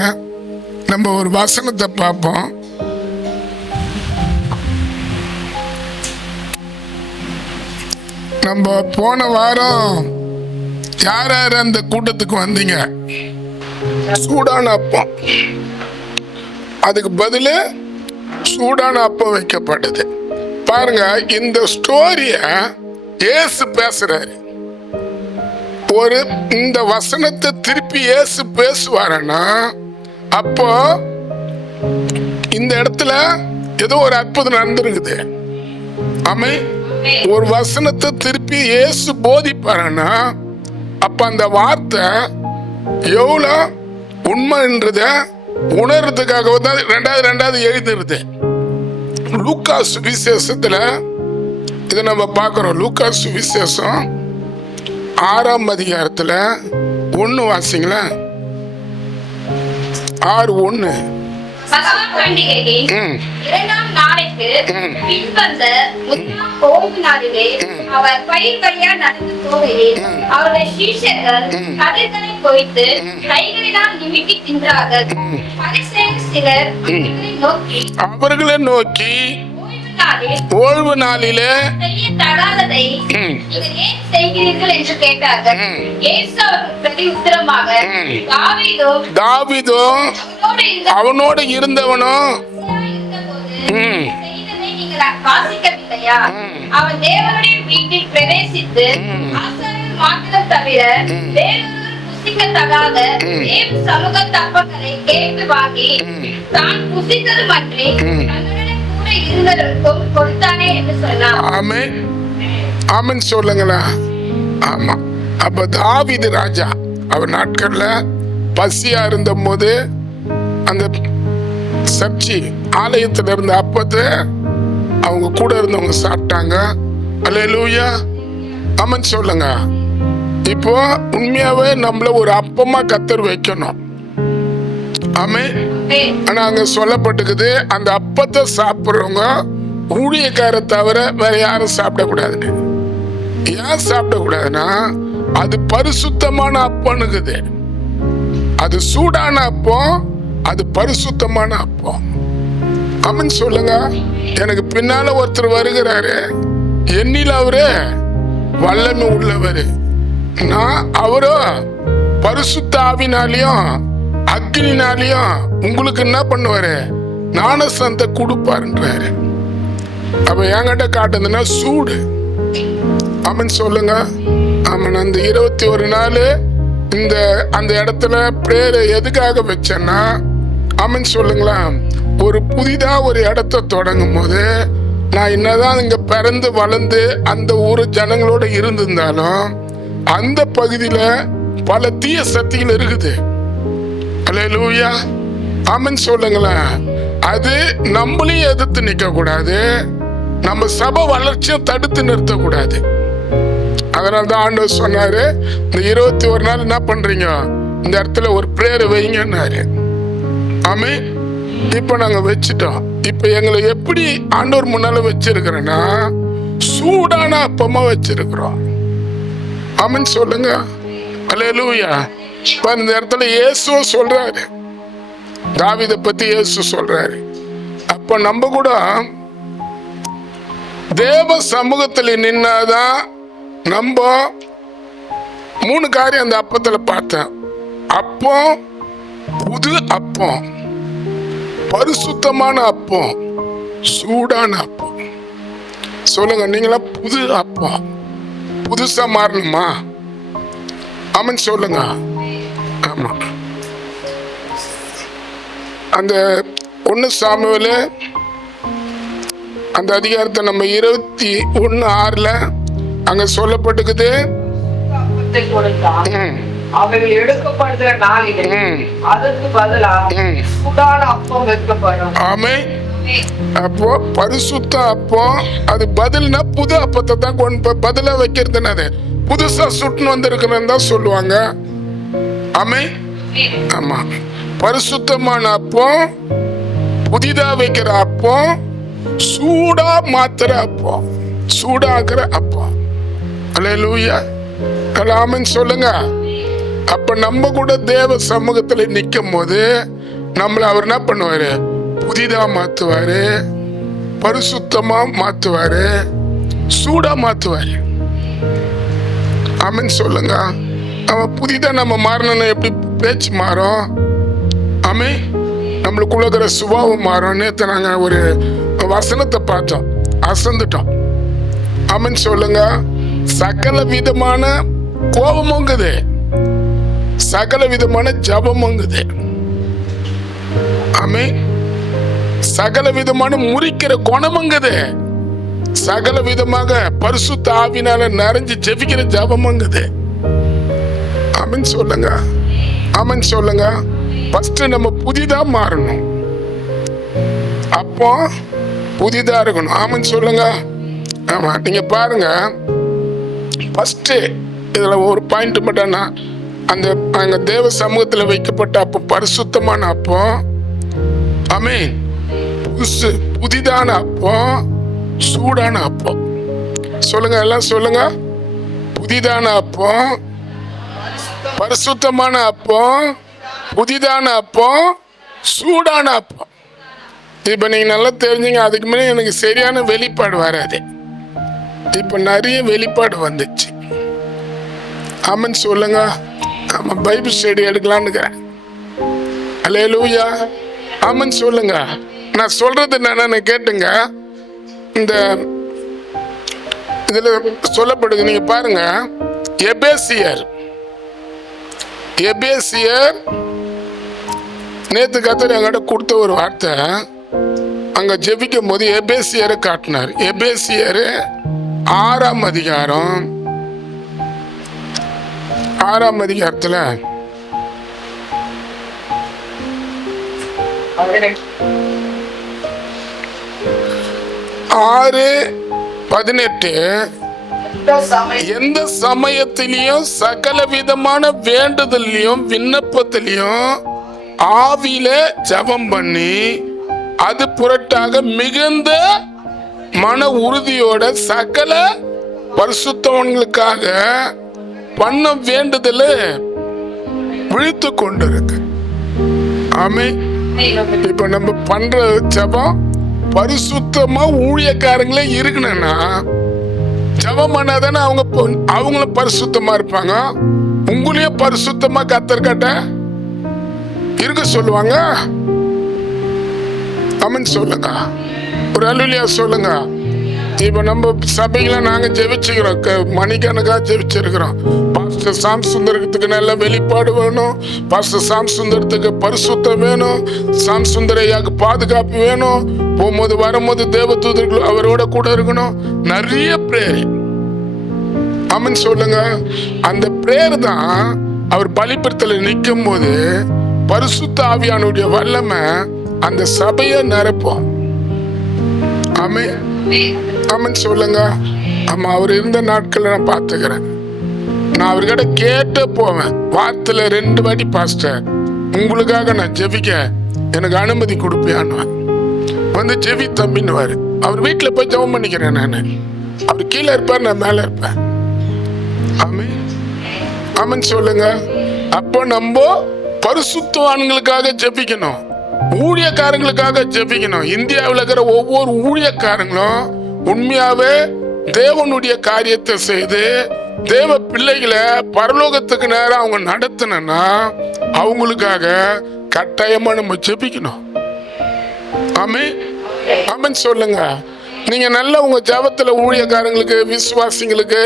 நம்ம ஒரு வசனத்தை பார்ப்போம். நம்ம போன வாரம் யார் யார் அந்த கூட்டத்துக்கு வந்தீங்க? சூடான அப்பம், அதுக்கு பதில் சூடான அப்பம் வைக்கப்பட்டது. பாருங்க, இந்த ஸ்டோரிய இயேசு பேசுறாரு. இந்த வசனத்தை திருப்பி இயேசு பேசுவாருன்னா அப்போ இந்த இடத்துல ஏதோ ஒரு அற்புதம் நடந்திருக்குது. ஆமே, ஒரு வசனத்தை திருப்பி இயேசு போதிப்பாருன்னா அப்ப அந்த வார்த்தை எவ்வளவு உண்மைன்றத உணர்றதுக்காக தான் ரெண்டாவது எழுதுறது. லூக்கா சுவிசேஷத்துல இதை நம்ம பார்க்கிறோம். லூக்கா சுவிசேஷம் 6ஆம் அதிகாரத்துல 1 வாசிங்களா. 6:1. இரண்டாம் நாளைக்கு பின்வந்த முதலாம் ஓய்வு நாளிலே அவர் பயிர் வழியா நடந்து போகையில் அவருடைய சீஷர்கள் கதிர்களை கொய்த்து கைகளினால் நிமிட்டி தின்றார்கள். பரிசேயர் சிலர் அவர்களை நோக்கி ஓய்வு நாளிலே தகாததை நீங்கள் ஏன் செய்கிறீர்கள் என்று கேட்டார்கள். இயேசு அவர்களுக்கு பிரதியுத்தரமாக, தாவீதோ அவனோடு இருந்தவனும் வாசிக்கவில்லையா? அவன் தேவனுடைய வீட்டில் பிரவேசித்து ஆசாரியர் மாத்திரம் தவிர வேறொருவர் புசிக்கத்தகாத தேவ சமூக தப்பங்களை கேட்டு வாங்கி தான் புசித்ததும் அன்றி தன்னுடைய கூட இருந்தவர்களுக்கும் கொடுத்தானே என்று சொன்னார். ஆமென், ஆமென் சொல்லுங்களா. ஆமா, அப்ப தாவீது ராஜா அவர் நாட்கள்ல பசியா இருந்த போது அந்த சர்ச்சி ஆலயத்துல இருந்த அப்பத்தை அவங்க கூட இருந்தவங்க சாப்பிட்டாங்க. அல்லேலூயா, ஆமென் சொல்லுங்க. இப்போ உண்மையாவே நம்மள ஒரு அப்பமா கர்த்தர் வைக்கணும். ஆமென். ஆனா அங்க சொல்லப்பட்டிருக்குது, அந்த அப்பத்தை சாப்பிடுறவங்க ஊழியக்கார தவிர வேற யாரும் சாப்பிடக்கூடாதுன்னு. ஏன் சாப்பிடக்கூடாதுன்னா அது பரிசுத்தமான அப்பனுக்குது. அது சூடான அப்பம், அது பரிசுத்தமான அப்பம். ஆமென் சொல்லுங்க. எனக்கு பின்னால ஒருத்தர் வருகிறாரு, என்னில அவரு வல்லமை உள்ளவர். நான் அவரோ பரிசுத்த ஆவினாலையும் அக்னினாலையும் உங்களுக்கு என்ன பண்ணுவாரு, ஞானஸ்நானத்தை கொடுப்பாருன்றாரு. அப்ப என்கிட்ட காட்டுதுன்னா சூடு. ஆமன் சொல்லுங்க. ஆமன். அந்த 21 நாள் இந்த அந்த இடத்துல பிரேயர் எதுக்காக வச்சேன்னா, ஆமன் சொல்லுங்களா, ஒரு புதிதா ஒரு இடத்த தொடங்கும் போது நான் என்னதான் இங்க பிறந்து வளர்ந்து அந்த ஊர் ஜனங்களோட இருந்திருந்தாலும் அந்த பகுதியில பல தீய சக்திகள் இருக்குது. அல்லேலூயா. ஆமன் சொல்லுங்களேன். அது நம்மளையும் எதிர்த்து நிக்க கூடாது, நம்ம சபை வளர்ச்சியை தடுத்து நிறுத்த கூடாது. அதனாலதான் ஆண்டவர் சொன்னாரு, இந்த 21 நாள் என்ன பண்றீங்க, இந்த இடத்துல ஒரு பிரேயர் வைங்கன்னாரு. ஆமே. இப்ப நாங்க வச்சுட்டோம். இப்ப எங்களை எப்படி ஆண்டவர் முன்னால வச்சிருக்கிறேன்னா, சூடான அப்பமா வச்சிருக்கிறோம். ஆமன் சொல்லுங்க. அல்லேலூயா. இப்ப இந்த இடத்துல இயேசு சொல்றாரு, தாவீதை பத்தி இயேசு சொல்றாரு. அப்ப நம்ம கூட தேவ சமூகத்துல நின்னாதான் நம்ம 3 காரியம் அந்த அப்பத்துல பார்த்தேன். அப்பம், புது அப்பம், பரிசுத்தமான அப்பம், சூடான அப்பம். சொல்லுங்க, நீங்களா புது அப்பம் புதுசா மாறணுமா? ஆமன் சொல்லுங்க. ஆமா. அந்த 1 சாமுவேல் அந்த அதிகாரத்தை நம்ம 21:6 அங்க சொல்லப்பட்டுக்குது. அவைகள் எடுக்கப்படுகிற நாளிலே அதற்கு பதிலாக சூடான அப்பம் வைக்கப்படும். ஆமென். அப்போ பரிசுத்த அப்பம், அது பதில்னா புது அப்பத்தை தான் கொண்டு பதிலா வைக்கிறது. புதுசா சுட்டுன்னு வந்திருக்கிறன்னு தான் சொல்லுவாங்க. ஆமென். ஆமா. பரிசுத்தமான அப்பம், புதிதா வைக்கிற அப்பம், சூடா மாத்துற அப்பம், சூடாக்குற அப்பம். அல்லேலூயா. ஆமென் சொல்லுங்க. அப்ப நம்ம கூட தேவ சமூகத்துல நிக்கும் போது நம்மள அவர் என்ன பண்ணுவாரு, புதிதா மாத்துவாரு, பரிசுத்தமா மாத்துவாரு, சூடா மாத்துவாரு. ஆமென் சொல்லுங்க. அவன் புதிதா நம்ம மாறணும்னா எப்படி பேச்சு மாறும்? ஆமென். நம்மளுக்குள்ள இருக்கிற சுபாவம் மாறும். நேத்து நாங்க ஒரு வசனத்தை பார்த்தோம், அசந்துட்டோம். ஆமென் சொல்லுங்க. சகல விதமான கோபமுங்குது, சகல விதமான ஜபமுங்குது. ஆமென். சகல விதமான முறிக்கிற குணமுங்குது, சகல விதமாக பரிசுத்த ஆவினால நிறைஞ்சு ஜெபிக்கிற ஜபமுங்குது. ஆமென் சொல்லுங்க. ஆமென் சொல்லுங்க. ஃபர்ஸ்ட் நம்ம புதிதா மாறணும், அப்போ புதிதா இருக்கணும். ஆமென் சொல்லுங்க. ஆமா. நீங்க பாருங்க, ஃபர்ஸ்ட் இதுல ஒரு பாயிண்ட் மட்டும்னா, அந்த அங்க தேவ சமூகத்துல வைக்கப்பட்ட அப்போ பரிசுத்தமான அப்போ, ஆமென், புதிதான அப்போ, சூடான அப்போ. சொல்லுங்க, எல்லாம் சொல்லுங்க. புதிதான அப்போ, பரிசுத்தமான அப்போ, புதிதான அப்போ, சூடான அப்போ. இப்ப நீங்க நல்லா தெரிஞ்சுங்க. அதுக்கு முன்னாடி எனக்கு சரியான வெளிப்பாடு வராது. இப்ப நிறைய வெளிப்பாடு வந்துச்சு. ஆமன் சொல்லுங்க. ஆமா. பைபிள் ஸ்டடி எடுக்கலான்னு இருக்கிறேன். அல்லேலூயா. ஆமன் சொல்லுங்க. நான் சொல்றது என்னன்னு கேட்டுங்க. இந்த இதுல சொல்லப்படுது, நீங்க பாருங்க. எபேசியர் நேத்து கத்தர் என்கிட்ட கொடுத்த ஒரு வார்த்தை, அங்க ஜெபிக்கும் போது எபேசியரை காட்டினார். எபேசியர் 6ஆம் அதிகாரம் 6ஆம் அதிகாரத்துல 6:18 எந்த சமயத்திலையும் சகல விதமான வேண்டுதலையும் விண்ணப்பத்திலையும் ஆவியில ஜெபம் பண்ணி அது புரட்டாக மிகுந்த மன உறுதியோட சகல பரிசுத்தவன்களுக்காக பண்ண வேண்டுதல் விழித்து கொண்டிருக்கு. ஆமென். இப்ப நம்ம பண்ற ஜெபம் பரிசுத்தமா ஊழியக்காரங்களே இருக்கணும்னா ஜெபம் பண்ணாதானே அவங்களும் பரிசுத்தமா இருப்பாங்க. உங்களையும் பரிசுத்தமா கத்தர்கிட்ட இருக்க சொல்லுவாங்க. ஆமென் சொல்லுங்க. ஒரு அல்லேலூயா சொல்லுங்க. இப்ப நம்ம சபையில நாங்க ஜெபிச்சுக்கிறோம், மணிக்கணக்கா ஜெபிச்சிருக்கிறோம். பாஸ்டர் சாம் சுந்தரத்துக்கு நல்ல வெளிப்பாடு வேணும், பாஸ்டர் சாம் சுந்தரத்துக்கு பரிசுத்தம் வேணும், சாம் சுந்தரையாக்கு பாதுகாப்பு வேணும், போகும்போது வரும்போது தேவதூதர்கள் அவரோட கூட இருக்கணும். நிறைய பிரேயர். ஆமென் சொல்லுங்க. அந்த பிரேயர் தான் அவர் பலிபீடத்துல நிற்கும் போது பரிசுத்த ஆவியானுடைய வல்லமை அந்த சபையை நிரப்போம். ஆமென் ஆமென் சொல்லுங்க. ஆமா, அவர் இருந்த நாட்கள் நான் பார்த்துக்கிறேன். நான் அவர்கிட்ட கேட்டு போவேன், வாரத்துல 2 வாட்டி பாஸ்டர் உங்களுக்காக நான் ஜெபிக்க எனக்கு அனுமதி கொடுப்பியான்னு வந்து ஜெபி தம்பின்னுவாரு. அவர் வீட்டுல போய் ஜெபம் பண்ணிக்கிறேன். நான் அவர் கீழே இருப்பார், நான் மேல இருப்பேன். ஆமென் ஆமென் சொல்லுங்க. அப்போ நம்ம பரிசுத்தவான்களுக்காக ஜெபிக்கணும், ஊழியக்காரங்களுக்காக ஜெபிக்கணும். இந்தியாவில் இருக்கிற ஒவ்வொரு ஊழியக்காரங்களும் உண்மையாவே தேவனுடைய காரியத்தை செய்து தேவ பிள்ளைகளை பரலோகத்துக்கு நேரம் அவங்க நடத்தினா அவங்களுக்காக கட்டாயமா நம்ம ஜெபிக்கணும். ஆமென் ஆமென் சொல்லுங்க. நீங்க நல்ல உங்க ஜெபத்துல ஊழியக்காரங்களுக்கு, விசுவாசிங்களுக்கு,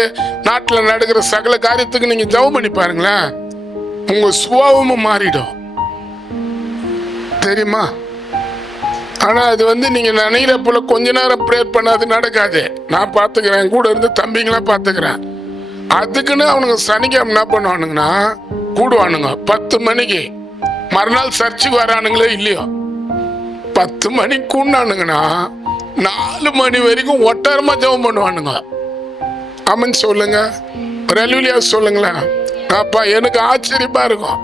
நாட்டுல நடக்கிற சகல காரியத்துக்கு நீங்க ஜெபம் பண்ணி பாருங்களேன், உங்க சுபாவமும் மாறிடும். தெரியுமா? ஆனா அது நீங்க நினைக்கிற போல கொஞ்ச நேரம் ப்ரேயர் பண்ணாது நடக்காது. நான் பாத்துக்கிறேன், கூட இருந்து தம்பிங்களாம் பாத்துக்கிறேன். அதுக்குன்னு அவனுங்க சனிக்கிழமை என்ன பண்ணுவானுங்கன்னா கூடுவானுங்க 10 மணிக்கு. மறுநாள் சர்ச்சுக்கு வரானுங்களே இல்லையோ, 10 மணிக்கு கூடானுங்கன்னா 4 மணி வரைக்கும் ஒட்டாரமா ஜெபம் பண்ணுவானுங்க. ஆமென் சொல்லுங்க. ஒரு அல்லேலூயா சொல்லுங்களேன். அப்பா எனக்கு ஆச்சரியமா இருக்கும்.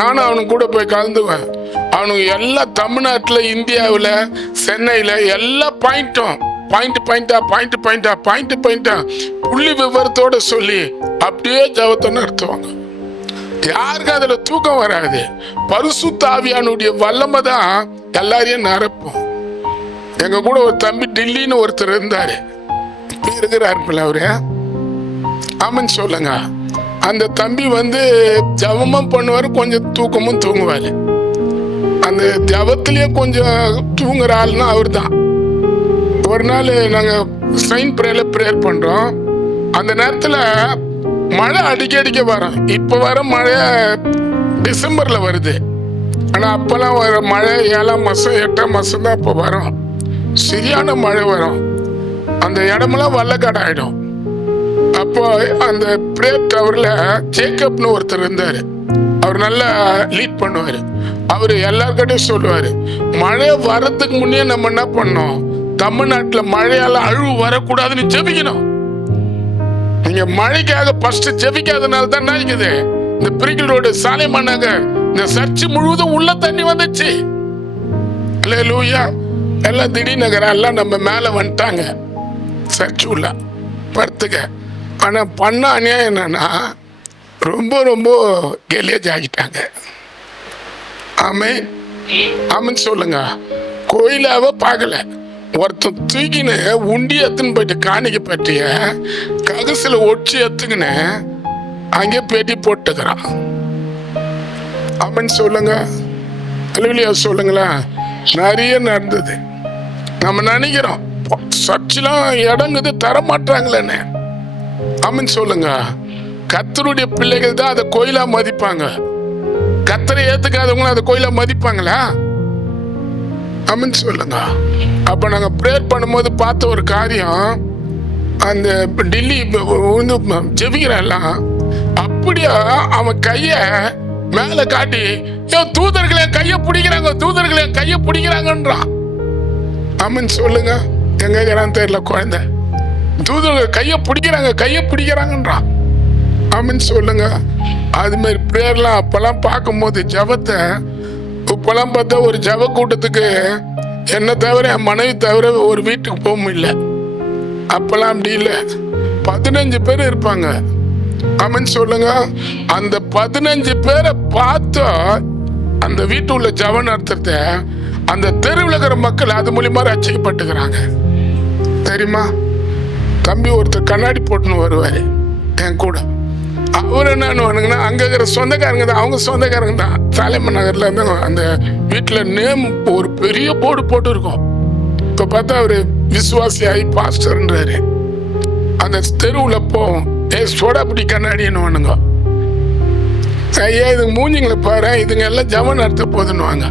நானும் அவனுக்கு கூட போய் கலந்துவேன். அவனுக்கு எல்லா தமிழ்நாட்டுல, இந்தியாவில், சென்னையில எல்லா பாயிண்டா புள்ளி விவரத்தோட சொல்லி அப்படியே ஜெபத்தை நடத்துவாங்க. யாருக்கு அதுல தூக்கம் வராது. பரிசுத்த ஆவியானுடைய வல்லமை தான் எல்லாரையும் நிரப்பும். எங்க கூட ஒரு தம்பி டில்லின்னு ஒருத்தர் இருந்தாரு, இருக்கிறாரு அவரு. ஆமென் சொல்லுங்க. அந்த தம்பி ஜபமும் பண்ணுவாரு, கொஞ்சம் தூக்கமும் தூங்குவாரு. அந்த ஜபத்திலேயே கொஞ்சம் தூங்குற ஆள்னா அவர் தான். ஒரு நாள் நாங்க சைன் பிரேயர் பண்றோம். அந்த நேரத்துல மழை அடிக்க வரும். இப்ப வர மழை டிசம்பர்ல வருது. ஆனா அப்பெல்லாம் வர மழை 7ஆம் மாசம் 8ஆம் மாசம் தான் அப்ப வரும். சரியான மழை வரும். அந்த இடமெல்லாம் வல்லக்காடு ஆயிடும். அப்போ அந்த பிரேயர் டவர்ல ஜேக்கப்னு ஒருத்தர் இருந்தாரு. அவர் நல்லா லீட் பண்ணுவாரு. அவரு எல்லார்கிட்டையும் சொல்லுவாரு, மழை வர்றதுக்கு முன்னே நம்ம என்ன பண்ணோம், தமிழ்நாட்டுல மழையால அழிவு வரக்கூடாதுன்னு ஜெபிக்கணும். நீங்க மழைக்காக ஃபர்ஸ்ட் ஜெபிக்காதனால தான் நினைக்குது இந்த பிரிக்கல் ரோடு, சாலைமான் நகர், இந்த சர்ச்சு முழுவதும் உள்ள தண்ணி வந்துச்சு. அல்லேலூயா. எல்லாம் திடீர் நகரம் எல்லாம் நம்ம மேல வந்துட்டாங்க சர்ச்சு உள்ள படுத்துக்க. ஆனா பண்ண அநியாயம் என்னன்னா ரொம்ப ரொம்ப கெலேஜ் ஆகிட்டாங்க. ஆமென் ஆமென் சொல்லுங்க. கோயிலாவ பார்க்கல, ஒருத்தன் தூக்கின்னு உண்டி எத்துன்னு போயிட்டு காணிக்க பற்றிய ககசில ஒட்சி எத்துக்கின்னு அங்கே பேட்டி போட்டுக்கிறான். ஆமென் சொல்லுங்க. அல்லேலூயா சொல்லுங்களேன். நிறைய நடந்தது. நம்ம நினைக்கிறோம் சர்ச்செல்லாம் இடங்குது தர மாட்டாங்களேன்னு. ஆமென் சொல்லுங்க. கர்த்தருடைய பிள்ளைகள் தான் அதை கோயிலா மதிப்பாங்க. கர்த்தரை ஏத்துக்காதவங்களும் அதை கோயிலா மதிப்பாங்களா? ஆமென் சொல்லுங்க. அப்ப நாங்க பிரேயர் பண்ணும்போது பார்த்த ஒரு காரியம், அந்த டெல்லி ஜெபிக்கிறான்லாம், அப்படியா அவன் கைய மேல காட்டி தூதர்களே கைய பிடிக்கிறாங்க, தூதர்களே கைய பிடிக்கிறாங்கன்றான். ஆமென் சொல்லுங்க. எங்க தெரியல குழந்தை, தூதர்கள் கைய பிடிக்கிறாங்கன்றான். ஆமென் சொல்லுங்க. அது மாதிரி பிரேயர்லாம் அப்பெல்லாம் பார்க்கும்போது ஜபத்தை, இப்பெல்லாம் பார்த்தா ஒரு ஜப கூட்டத்துக்கு என்ன தவிர என் மனைவி தவிர ஒரு வீட்டுக்கு போக முடியல. அப்பெல்லாம் அப்படி இல்லை, 15 பேர் இருப்பாங்க. ஆமென் சொல்லுங்க. அந்த 15 பேரை பார்த்தா அந்த வீட்டு உள்ள ஜப நடத்துறத அந்த தெருவில் இருக்கிற மக்கள் அது மூலியமா ரட்சிக்கப்பட்டுக்கிறாங்க. தெரியுமா? தம்பி ஒருத்தர் கண்ணாடி போட்டுன்னு வருவார் என் கூட. அவர் என்னன்னு அங்கே இருக்கிற சொந்தக்காரங்க தான், அவங்க சொந்தக்காரங்க தான். சாலைமன் நகரில் இருந்து அந்த வீட்டில் நேம் ஒரு பெரிய போர்டு போட்டு இருக்கும். இப்போ பார்த்தா அவர் விசுவாசியாகி பாஸ்டர்ன்றாரு. அந்த தெருவில் போவோம், சோடாப்படி கண்ணாடின்னு வானுங்க. ஐயா இதுங்க மூஞ்சிங்களை பாரு, இதுங்க எல்லாம் ஜமம் நடத்த போதுன்னுவாங்க.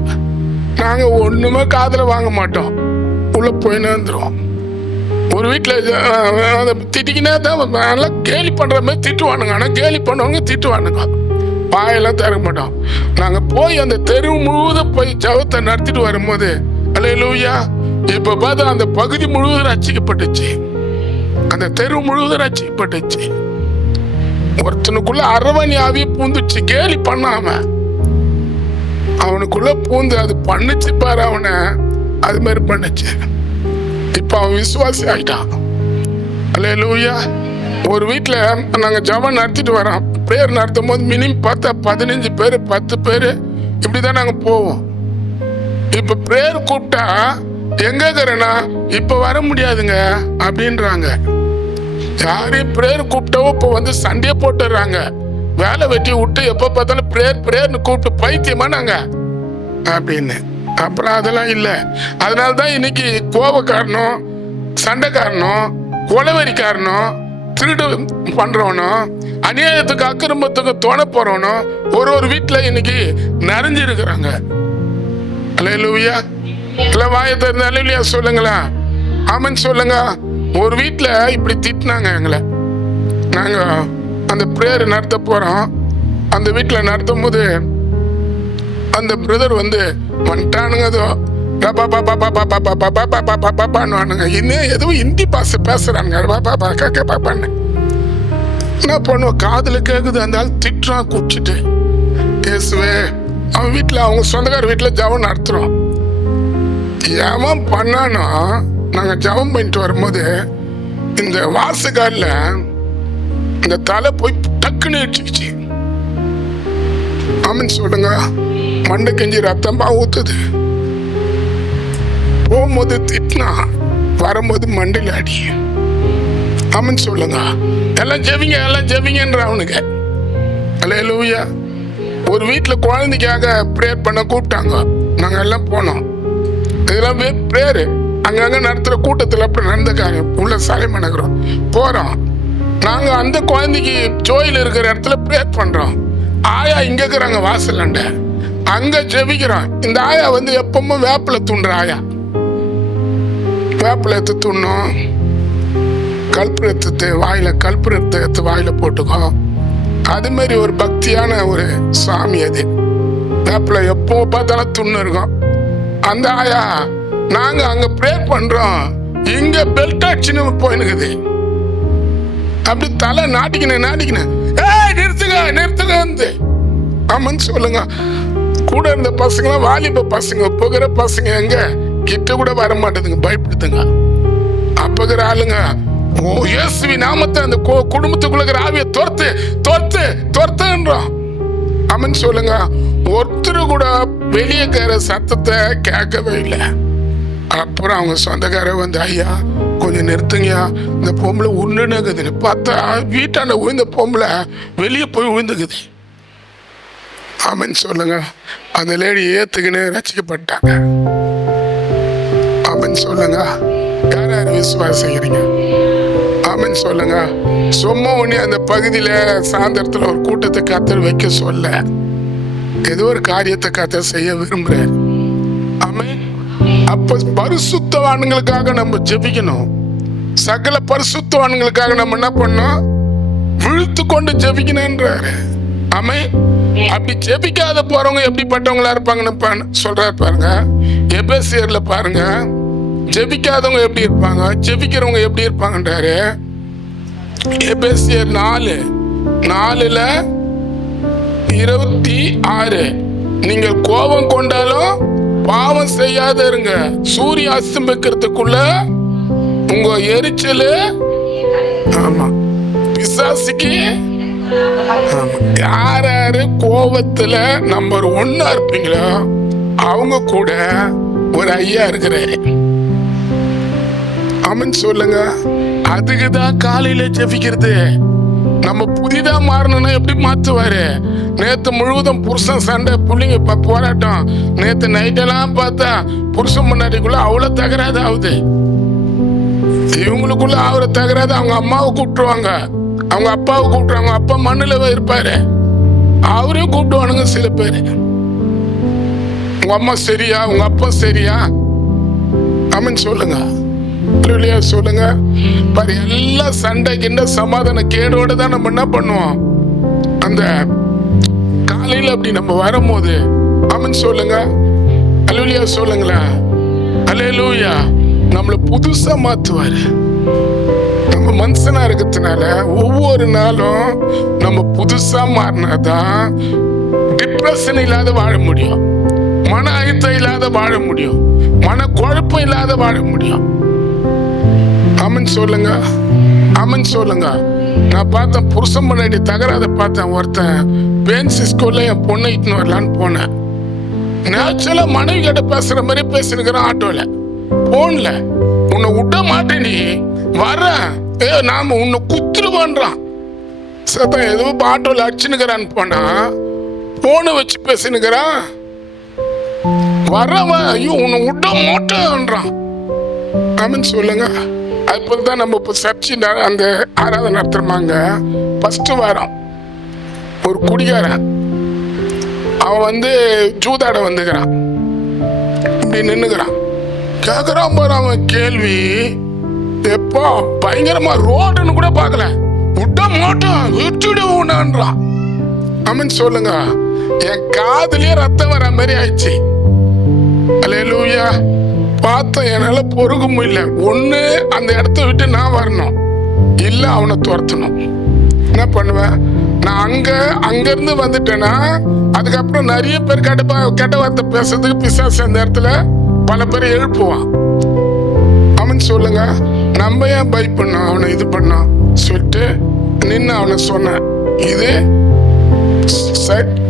நாங்கள் ஒன்றுமே காதில் வாங்க மாட்டோம், உள்ளே போயின்னு வந்துடுவோம். ஒரு வீட்டில் திட்டிக்கினே தான் நல்லா கேலி பண்ணுற மாதிரி திட்டுவானுங்க. ஆனால் கேலி பண்ணுவாங்க, திட்டுவானுங்க, வாயெல்லாம் திறக்க மாட்டோம். நாங்கள் போய் அந்த தெரு முழுவதும் போய் ஜபத்தை நடத்திட்டு வரும்போது அல்லேலூயா, இப்போ பார்த்தா அந்த பகுதி முழுவதும் ரட்சிக்கப்பட்டுச்சு, அந்த தெரு முழுவதும் ரட்சிக்கப்பட்டுச்சு. ஒருத்தனுக்குள்ள அரவணி ஆவிய பூந்துச்சு, கேலி பண்ணாம அவனுக்குள்ள பூந்து அது பண்ணுச்சு பாரு, அவனை அது மாதிரி பண்ணுச்சு. இப்ப அவன் விசுவாசி ஆயிட்டான். அல்லேலூயா. ஒரு வீட்டில் நாங்கள் ஜபம் நடத்திட்டு வரோம். பிரேயர் நடத்தும் போது மினிமம் பார்த்தா 15 பேர் 10 பேர் இப்படிதான் நாங்கள் போவோம். இப்ப பிரேயர் கூப்பிட்டா எங்க இருக்கிறேன்னா இப்ப வர முடியாதுங்க அப்படின்றாங்க. யாரையும் பிரேயர் கூப்பிட்டவோ இப்போ வந்து சண்டையை போட்டுடுறாங்க. வேலை வெட்டி விட்டு எப்போ பார்த்தாலும் பிரேயர்னு கூப்பிட்டு பைத்தியமா நாங்க அப்படின்னு. அப்புறம் அதெல்லாம் இல்லை. அதனால தான் இன்னைக்கு கோபக்காரனும் சண்டைக்காரனும் கொலவெறிக்காரனும் திருடு பண்றவனும் அநியாயத்துக்கு அக்கிரமத்துக்கு தோண போறவனும் ஒரு வீட்டுல இன்னைக்கு நிறைஞ்சிருக்கிறாங்க. அல்லேலூயா. இல்லை வாயை திறந்து அல்லேலூயா சொல்லுங்களா, ஆமன் சொல்லுங்க. ஒரு வீட்டுல இப்படி திட்டினாங்க எங்களை. நாங்க அந்த பிரேயர் நடத்த போறோம். அந்த வீட்டுல நடத்தும் போது அந்த பிரதர் வந்து வந்துட்டானுங்க, இன்னும் எதுவும் ஹிந்தி பாச பேசுறாங்க. என்ன பண்ணுவோம், காதுல கேக்குது, அந்த ஆள் திட்டுறான் குடிச்சிட்டு. இயேசுவே, அவன் வீட்டுல அவங்க சொந்தக்கார வீட்டுல ஜபம் நடத்துறோம். எவன் பண்ணானோ நாங்க ஜபம் பண்ணிட்டு வரும்போது இந்த வாசகால இந்த தலை போய் டக்குன்னு இடிச்சுக்கிச்சு. ஆமன் சொல்லுங்க. மண்டை கஞ்சி ரத்தமா ஊத்துது. போகும்போது திட்டினா, வரும்போது மண்டையில் அடி. ஆமன் சொல்லுங்க. எல்லாம் ஜெபிங்கன்ற அவனுக்கு. அல்லேலூயா. ஒரு வீட்டில் குழந்தைக்காக ப்ரேயர் பண்ண கூப்பிட்டாங்க. நாங்கள் எல்லாம் போனோம். இதெல்லாம் ப்ரேயரு அங்கங்க நடத்துகிற கூட்டத்தில் அப்படி நடந்த காரியம். உள்ள சாலைமன் நகரம் போகிறோம். நாங்கள் அந்த குழந்தைக்கு ஜோயில் இருக்கிற இடத்துல ப்ரேயர் பண்ணுறோம். ஆயா இங்கே இருக்கிறாங்க வாசலாண்ட, அங்கே ஜெபிக்கிறோம். இந்த ஆயா வந்து எப்பவுமே வேப்பிலை தூண்டுற ஆயா. வேப்பிலை எடுத்து துண்ணும், கல்புரத்தை வாயில கல்புரத்தை எடுத்து வாயில போட்டுக்கோ. அது மாதிரி ஒரு பக்தியான ஒரு சாமி அது. வேப்பிலை எப்போ பார்த்தாலும் துண்ணு இருக்கும். அந்த ஆயா நாங்க அங்க ப்ரேயர் பண்றோம், இங்க பெல்ட் அடிச்சுன்னு போயினுக்குது. அப்படி தலை நாட்டிக்கினேன். ஏய் நிறுத்துங்க வந்து. ஆமான்னு சொல்லுங்க. கூட இருந்த பசங்க வாலிப பசங்க, போகிற பசங்க எங்க கிட்ட கூட வர மாட்டேதுங்க, பயப்படுத்துங்க. அப்பகிற ஆளுங்க ஓ இயேசுவி நாமத்தை அந்த குடும்பத்துக்குள்ள ஆவிய துரத்துன்றோம். ஆமான்னு சொல்லுங்க. ஒருத்தர் கூட வெளியே கேற சத்தத்தை கேட்கவே இல்லை. அப்புறம் அவங்க சொந்தக்கார வந்து, ஐயா கொஞ்சம் நிறுத்துங்கயா, இந்த பொம்பளை உண்ணுக்குதுன்னு பார்த்தா வீட்டாண்ட உழுந்த பொம்பளை வெளியே போய் விழுந்துக்குது. ஆமன் சொல்லுங்க. அந்த லேடி ஏத்துக்குன்னு ரசிக்கப்பட்டாங்க. ஆமன் சொல்லுங்க. யார் விசுவாசிக்கிறீங்க? ஆமன் சொல்லுங்க. சும்மா ஒண்ணு அந்த பகுதியில சாயந்தரத்துல ஒரு கூட்டத்தை கத்தர் வைக்க சொல்ல, ஏதோ ஒரு காரியத்தை கத்தர் செய்ய விரும்புறாரு. ஆமன். அப்ப பரிசுத்தவான்களுக்காக நம்ம ஜெபிக்கணும். சகல பரிசுத்தவான்களுக்காக நம்ம என்ன பண்ணோம், விழுத்து கொண்டு ஜெபிக்கணும்ன்றாரு. ஆமே. அப்படி ஜெபிக்காத போறவங்க எப்படிப்பட்டவங்களா இருப்பாங்கன்னு சொல்றாரு பாருங்க. எபேசியர்ல பாருங்க, ஜெபிக்காதவங்க எப்படி இருப்பாங்க, ஜெபிக்கிறவங்க எப்படி இருப்பாங்கன்றாரு. எபேசியர் 4:26 நீங்கள் கோபம் கொண்டாலும் பாவம் செய்யாத இருங்க, சூரிய அஸ்தமிக்கிறதுக்குள்ள உங்க எரிச்சல். ஆமா, பிசாசுக்கு. யாரு கோபத்துல நம்பர் 1 இருப்பீங்களோ அவங்க கூட ஒரு ஐயா இருக்கிறாரு. ஆமென் சொல்லுங்க. அதுக்குதான் காலையில ஜெபிக்கிறது. நம்ம புதிதா மாறணும்னா எப்படி மாத்துவாரு? நேத்து முழுவதும் புருஷன் சண்டை, புள்ளிங்க போராட்டம். நேத்து நைட்டெல்லாம் பார்த்தா புருஷன் முன்னாடிக்குள்ள அவ்வளவு தகராது ஆகுது. இவங்களுக்குள்ள ஆகுற தகராது அவங்க அம்மாவை கூப்பிட்டுருவாங்க, அவங்க அப்பாவை கூப்பிட்டுருவாங்க. அப்பா மண்ணுல இருப்பாரு, அவரையும் கூப்பிடுவானுங்க சில பேரு. உங்க அம்மா சரியா, உங்க அப்பா சரியா? ஆமென் சொல்லுங்க. சொல்லுங்க பாரு, எல்லா சண்டை கிண்ட சமாதான கேடோட தான் நம்ம என்ன பண்ணுவோம் அந்த காலையில அப்படி நம்ம வரும்போது. ஆமென் சொல்லுங்க. அல்லேலூயா சொல்லுங்களேன். அல்லேலூயா. நம்மளை புதுசா மாத்துவாரு. நம்ம மனுஷனா இருக்கிறதுனால ஒவ்வொரு நாளும் நம்ம புதுசா மாறினாதான் டிப்ரெஷன் இல்லாத வாழ முடியும், மன அழுத்தம் இல்லாத வாழ முடியும், மன குழப்பம் இல்லாத வாழ முடியும். ஆமென் சொல்லுங்க. ஆமென் சொல்லுங்க. நான் பார்த்தேன், புருஷன் முன்னாடி தகராத பார்த்தேன். ஒருத்தன் பென்சி ஸ்கூல்ல என் பொண்ணை இட்டுன்னு வரலான்னு போனேன். நேச்சுரலா மனைவி கிட்ட பேசுற மாதிரி பேசினுக்கிறான் ஆட்டோல, போன்ல. உன்னை விட மாட்டேன், நீ வர நாம உன்னை குத்துருவான்றான். சத்தம் ஏதோ ஆட்டோல அடிச்சுனுக்கிறான்னு போனா போனை வச்சு பேசினுக்கிறான். வரவன் ஐயோ உன்னை விட மாட்டேன்றான். ஆமென் சொல்லுங்க. அப்போதான் நம்ம இப்போ சர்ச்சி அந்த ஆராதனை நடத்துறமாங்க. ஃபர்ஸ்ட் வாரம் ஒரு குடிகாரன் அவன் ஜூதாட வந்துக்கிறான். இப்படி நின்னுக்கிறான். கேக்குறான் பாரு அவன் கேள்வி. எப்பா பயங்கரமா ரோடுன்னு கூட பார்க்கல, விட மாட்டான், விட்டுடுவான்றான். ஆமென் சொல்லுங்க. என் காதுலயே ரத்தம் வர மாதிரி ஆயிடுச்சு. அல்லேலூயா. பார்த்த என்னால பொறுக்க முடியல. ஒண்ணு அந்த இடத்த விட்டு நான் வரணும், இல்ல அவனை துரத்தணும். என்ன பண்ணுவேன் நான்? அங்க இருந்து வந்துட்டேன்னா அதுக்கப்புறம் நிறைய பேர் கெட்ட வார்த்தை பேசுறதுக்கு பிசாசு அந்த இடத்துல பல பேரை எழுப்புவான். அவன் சொல்லுங்க. நம்ம ஏன் பயப்படணும், அவனை இது பண்ணோம் சொல்லிட்டு நின்று அவனை சொன்னேன். இது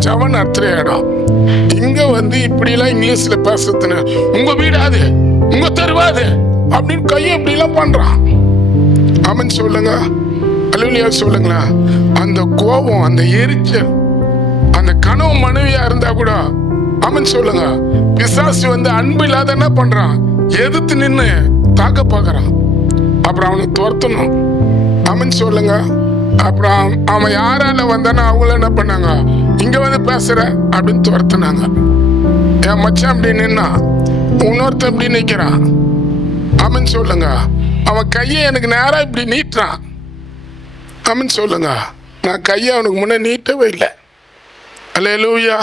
ஜவன் அர்த்த இடம். இங்க இப்படி எல்லாம் இங்கிலீஷ்ல பேசுறதுன்னு உங்க வீடாது, உங்க தருவாது அப்படின்னு கையை இப்படி எல்லாம் பண்றான். ஆமென் சொல்லுங்க. அல்லேலூயா சொல்லுங்களா. அந்த கோபம், அந்த எரிச்சல், அந்த கனவு மனைவியா இருந்தா கூட ஆமென் சொல்லுங்க. பிசாசு அன்பு இல்லாத என்ன பண்றான், எதிர்த்து நின்னு தாக்க பாக்குறான். அப்புறம் அவனை துரத்தணும். ஆமென் சொல்லுங்க. அப்புறம் அவன் யாரால வந்தானா அவங்கள என்ன பண்ணாங்க, இங்க பேசுற அப்படின்னு துரத்துனாங்க. என் மச்சான் அப்படி நின்னா, இன்னொருத்த இப்படி நிக்கிறான். ஆமென் சொல்லுங்க. அவன் கையை எனக்கு நேரா இப்படி நீட்டுறான். ஆமென் சொல்லுங்க. நான் கையை அவனுக்கு முன்ன நீட்டவே இல்லை. அல்லேலூயா.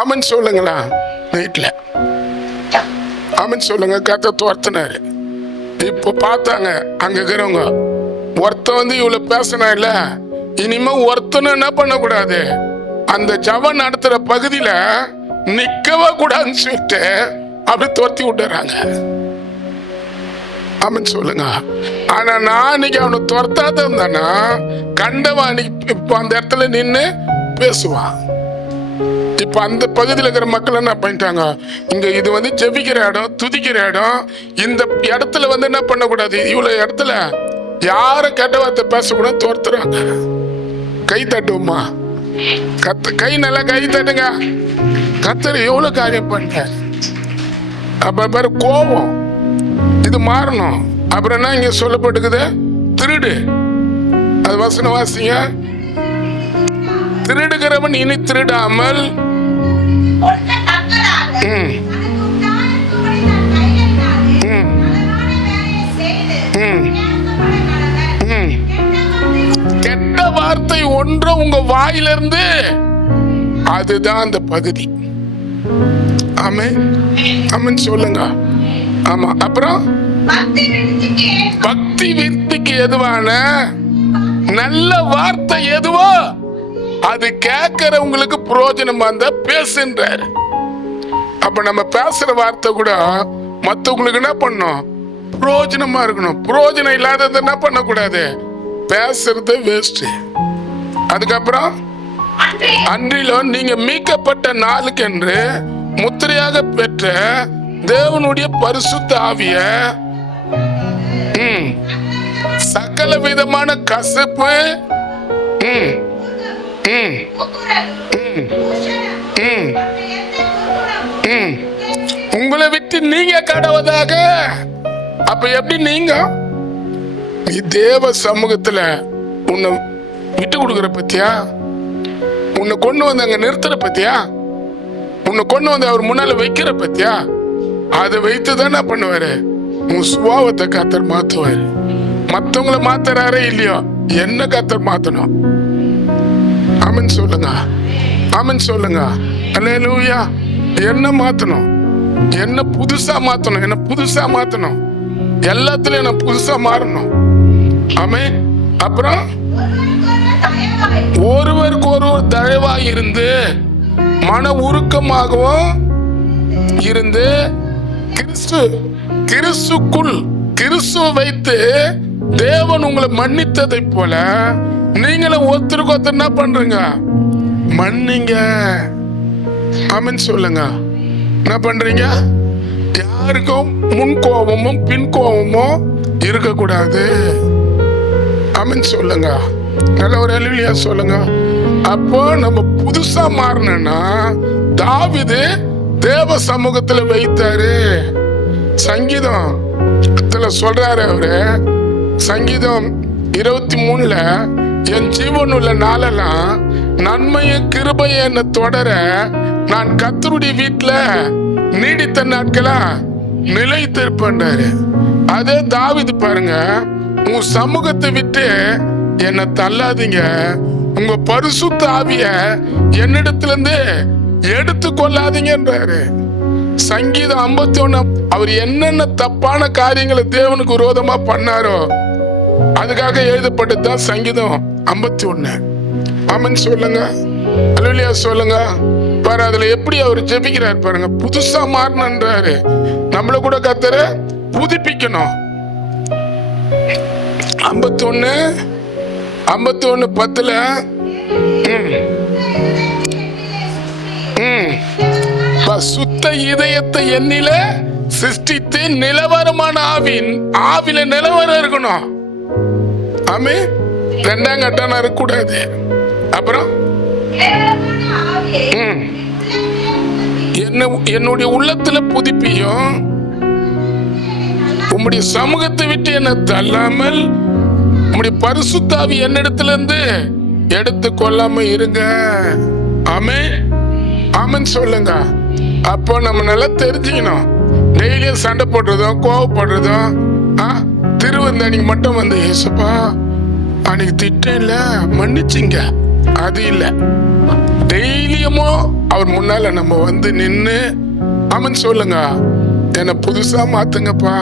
ஆமென் சொல்லுங்களா. நீட்டல. ஆமென் சொல்லுங்க. கத்த துரத்துனாரு. இப்போ பார்த்தாங்க அங்க இருக்கிறவங்க, ஒருத்தன் இவ்வளவு பேசினா இல்ல, இனிமே ஒருத்தனும் என்ன பண்ணக்கூடாது, அந்த ஜவன் நடத்துற பகுதியில நிக்கவே கூடாதுன்னு சொல்லிட்டு அப்படி துரத்தி விட்டுறாங்க. ஆமென் சொல்லுங்க. ஆனா நான் இன்னைக்கு அவனை துரத்தாத இருந்தானா கண்டவன் இப்போ அந்த இடத்துல நின்று பேசுவான். இப்ப அந்த பகுதியில் இருக்கிற மக்கள் என்ன பண்ணிட்டாங்க, இங்க இது ஜெபிக்கிற இடம், துதிக்கிற இடம். இந்த இடத்துல என்ன பண்ணக்கூடாது, இவ்வளவு இடத்துல யாரும் கெட்ட வார்த்தை பேசக்கூடாது, துரத்துறாங்க. கை தட்டுவோமா? கை நல்லா கை தட்டுங்க. கத்தர் எவ்வளவு காரியம் பண்ண. அப்ப பேரு கோபம் இது மாறணும். அப்புறம் என்ன இங்க சொல்லப்பட்டுக்குது, திருடு. அது வசனம் வாசிங்க. திருடுகிறவன் இனி திருடாமல் கெட்ட வார்த்தை ஒன்று உங்க வாயிலிருந்து, அதுதான் அந்த பகுதி. ஆமென். ஆமென் சொல்லுங்க. ஆமா. அப்புறம் பக்தி விருத்திக்கு எதுவான நல்ல வார்த்தை எதுவோ அது கேட்கறவங்களுக்கு பிரயோஜனமா இருந்தா பேசுன்றாரு. அப்ப நம்ம பேசுற வார்த்தை கூட மத்தவங்களுக்கு என்ன பண்ணும், பிரயோஜனமா இருக்கணும். பிரயோஜனம் இல்லாதது என்ன பண்ணக்கூடாது, பேசுறது வேஸ்ட். அதுக்கப்புறம் அன்றிலும் நீங்க மீட்கப்பட்ட நாளுக்கு என்று முத்திரையாக பெற்ற தேவனுடைய பரிசுத்த ஆவிய சகல விதமான கசப்பு, உங்களை விட்டு நீங்க கடவுதாக. அப்ப எப்படி நீங்க நீ தேவ சமூகத்துல உன்னை விட்டு கொடுக்குற பத்தியா, உன்னை கொண்டு வந்து அங்க நிறுத்துற பத்தியா, உன்னை கொண்டு வந்து அவர் முன்னால வைக்கிற பத்தியா, அதை வைத்துதான் என்ன பண்ணுவாரு, உன் சுபாவத்தை கர்த்தர் மாத்துவாரு. மத்தவங்களை மாத்துறாரே இல்லையோ, என்ன கர்த்தர் மாத்தணும். ஆமென் சொல்லுங்க, ஆமென் சொல்லுங்க. அல்லேலூயா. என்ன மாத்தணும், என்ன புதுசா மாத்தணும், என்ன புதுசா மாத்தணும், எல்லாத்துலயும் என்ன புதுசா மாறணும். ஆமென். அப்புறம் ஒருவருக்கு ஒருவர் தயவாய் இருந்து மன உருக்கமாகவும் இருந்து கிறிஸ்துக்குள் கிறிஸ்துவை வைத்து தேவன் உங்களை மன்னித்ததை போல நீங்களும் ஒருத்தருக்கு ஒருத்தர் என்ன பண்றீங்க, மன்னிங்க. ஆமென் சொல்லுங்க. என்ன பண்றீங்க, யாருக்கும் முன் கோபமும் பின் கோபமும் இருக்கக்கூடாது. ஆமென் சொல்லுங்க. நல்ல ஒரு அல்லேலூயா சொல்லுங்க. அப்போ நம்ம புதுசா மாறணும்னா தாவீது தேவ சமூகத்துல வைத்தாரு. சங்கீதத்துல சொல்றாரு அவரு, சங்கீதம் 23ல என் ஜீவனுள்ள நாளெல்லாம் நன்மையும் கிருபையும் என்ன தொடர நான் கர்த்தருடைய வீட்டுல நீடித்த நாட்களா நிலைத்திருப்பேன்றாரு. அதே தாவீது பாருங்க, உங்க சமூகத்தை விட்டு என்ன தள்ளாதீங்க, உங்க பரிசுத்த ஆவிய என்னிடத்துல இருந்து எடுத்து கொள்ளாதீங்கன்றாரு. சங்கீதம் 51 அவர் என்னென்ன தப்பான காரியங்களை தேவனுக்கு விரோதமா பண்ணாரோ அதுக்காக எழுதப்பட்டதுதான் சங்கீதம் 51. ஆமென் சொல்லுங்க, அல்லேலூயா சொல்லுங்க. பாரு அதுல எப்படி அவர் ஜெபிக்கிறார் பாருங்க, புதுசா மாறணுன்றாரு. நம்மள கூட கர்த்தரை புதுப்பிக்கணும். 51:10 சுத்த இதயத்தை எண்ணில சிருஷ்டித்து நிலவரமான ஆவில நிலவரம் இருக்கணும். ஆமே, ரெண்டாம் கட்டம் இருக்கக்கூடாது. அப்புறம் என்னுடைய உள்ளத்துல புதுப்பியும், உம்முடைய சமூகத்தை விட்டு என்ன தள்ளாமல் உம்முடைய பரிசுத்த ஆவி என்னிடத்துல இருந்து எடுத்து கொள்ளாம இருங்க. ஆமே, ஆமென் சொல்லுங்க. அப்போ நம்ம நல்லா தெரிஞ்சுக்கணும், டெய்லியும் சண்டை போடுறதும் கோவப்படுறதும் திருவந்தானிக்கு மட்டும் வந்து ஏசப்பா அன்னைக்கு திட்டல மன்னிச்சிங்க அது இல்ல. டெய்லியுமோ அவர் முன்னால நம்ம வந்து நின்று ஆமென் சொல்லுங்க, என்ன புதுசா மாத்துங்கப்பா,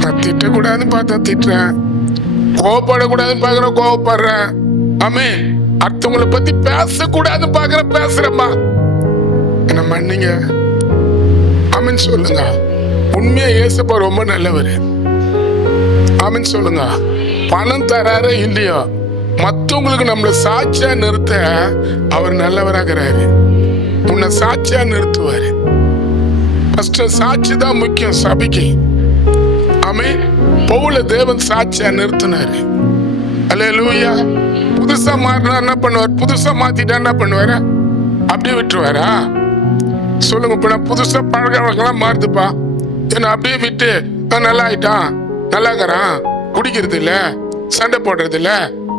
நான் திட்டக்கூடாதுன்னு பார்த்தா திட்டுறேன், கோவப்படக்கூடாதுன்னு பாக்குறேன் கோவப்படுறேன். ஆமே, அடுத்தவங்களை பத்தி பேசக்கூடாதுன்னு பாக்குறேன் பேசுறேம்மா, என்ன மன்னிங்க. ஆமென் சொல்லுங்க. உண்மையா ஏசப்பா ரொம்ப நல்லவர். ஆமென் சொல்லுங்க. பணம் தராரே இல்லையோ, மற்றவங்களுக்கு நம்மள சாட்சியா நிறுத்த அவர் நல்லவராகிறாரு. உன்னை சாட்சியா நிறுத்துவாரு. ஃபர்ஸ்ட் சாட்சி தான் முக்கியம் சபைக்கு. ஆமென். பவுல தேவன் சாட்சியா நிறுத்தினாரு. அல்லேலூயா. புதுசா மாறினா என்ன பண்ணுவார், புதுசா மாத்திட்டா என்ன பண்ணுவாரு, அப்படியே விட்டுருவாரா? சொல்லுங்க. இப்ப நான் புதுசா பழக்க வழக்கெல்லாம் மாறுதுப்பா, என்ன அப்படியே விட்டு நல்லா ஆயிட்டான், நல்லா இருக்கிறான், குடிக்கிறது இல்ல, சண்டை போடுறது இல்ல,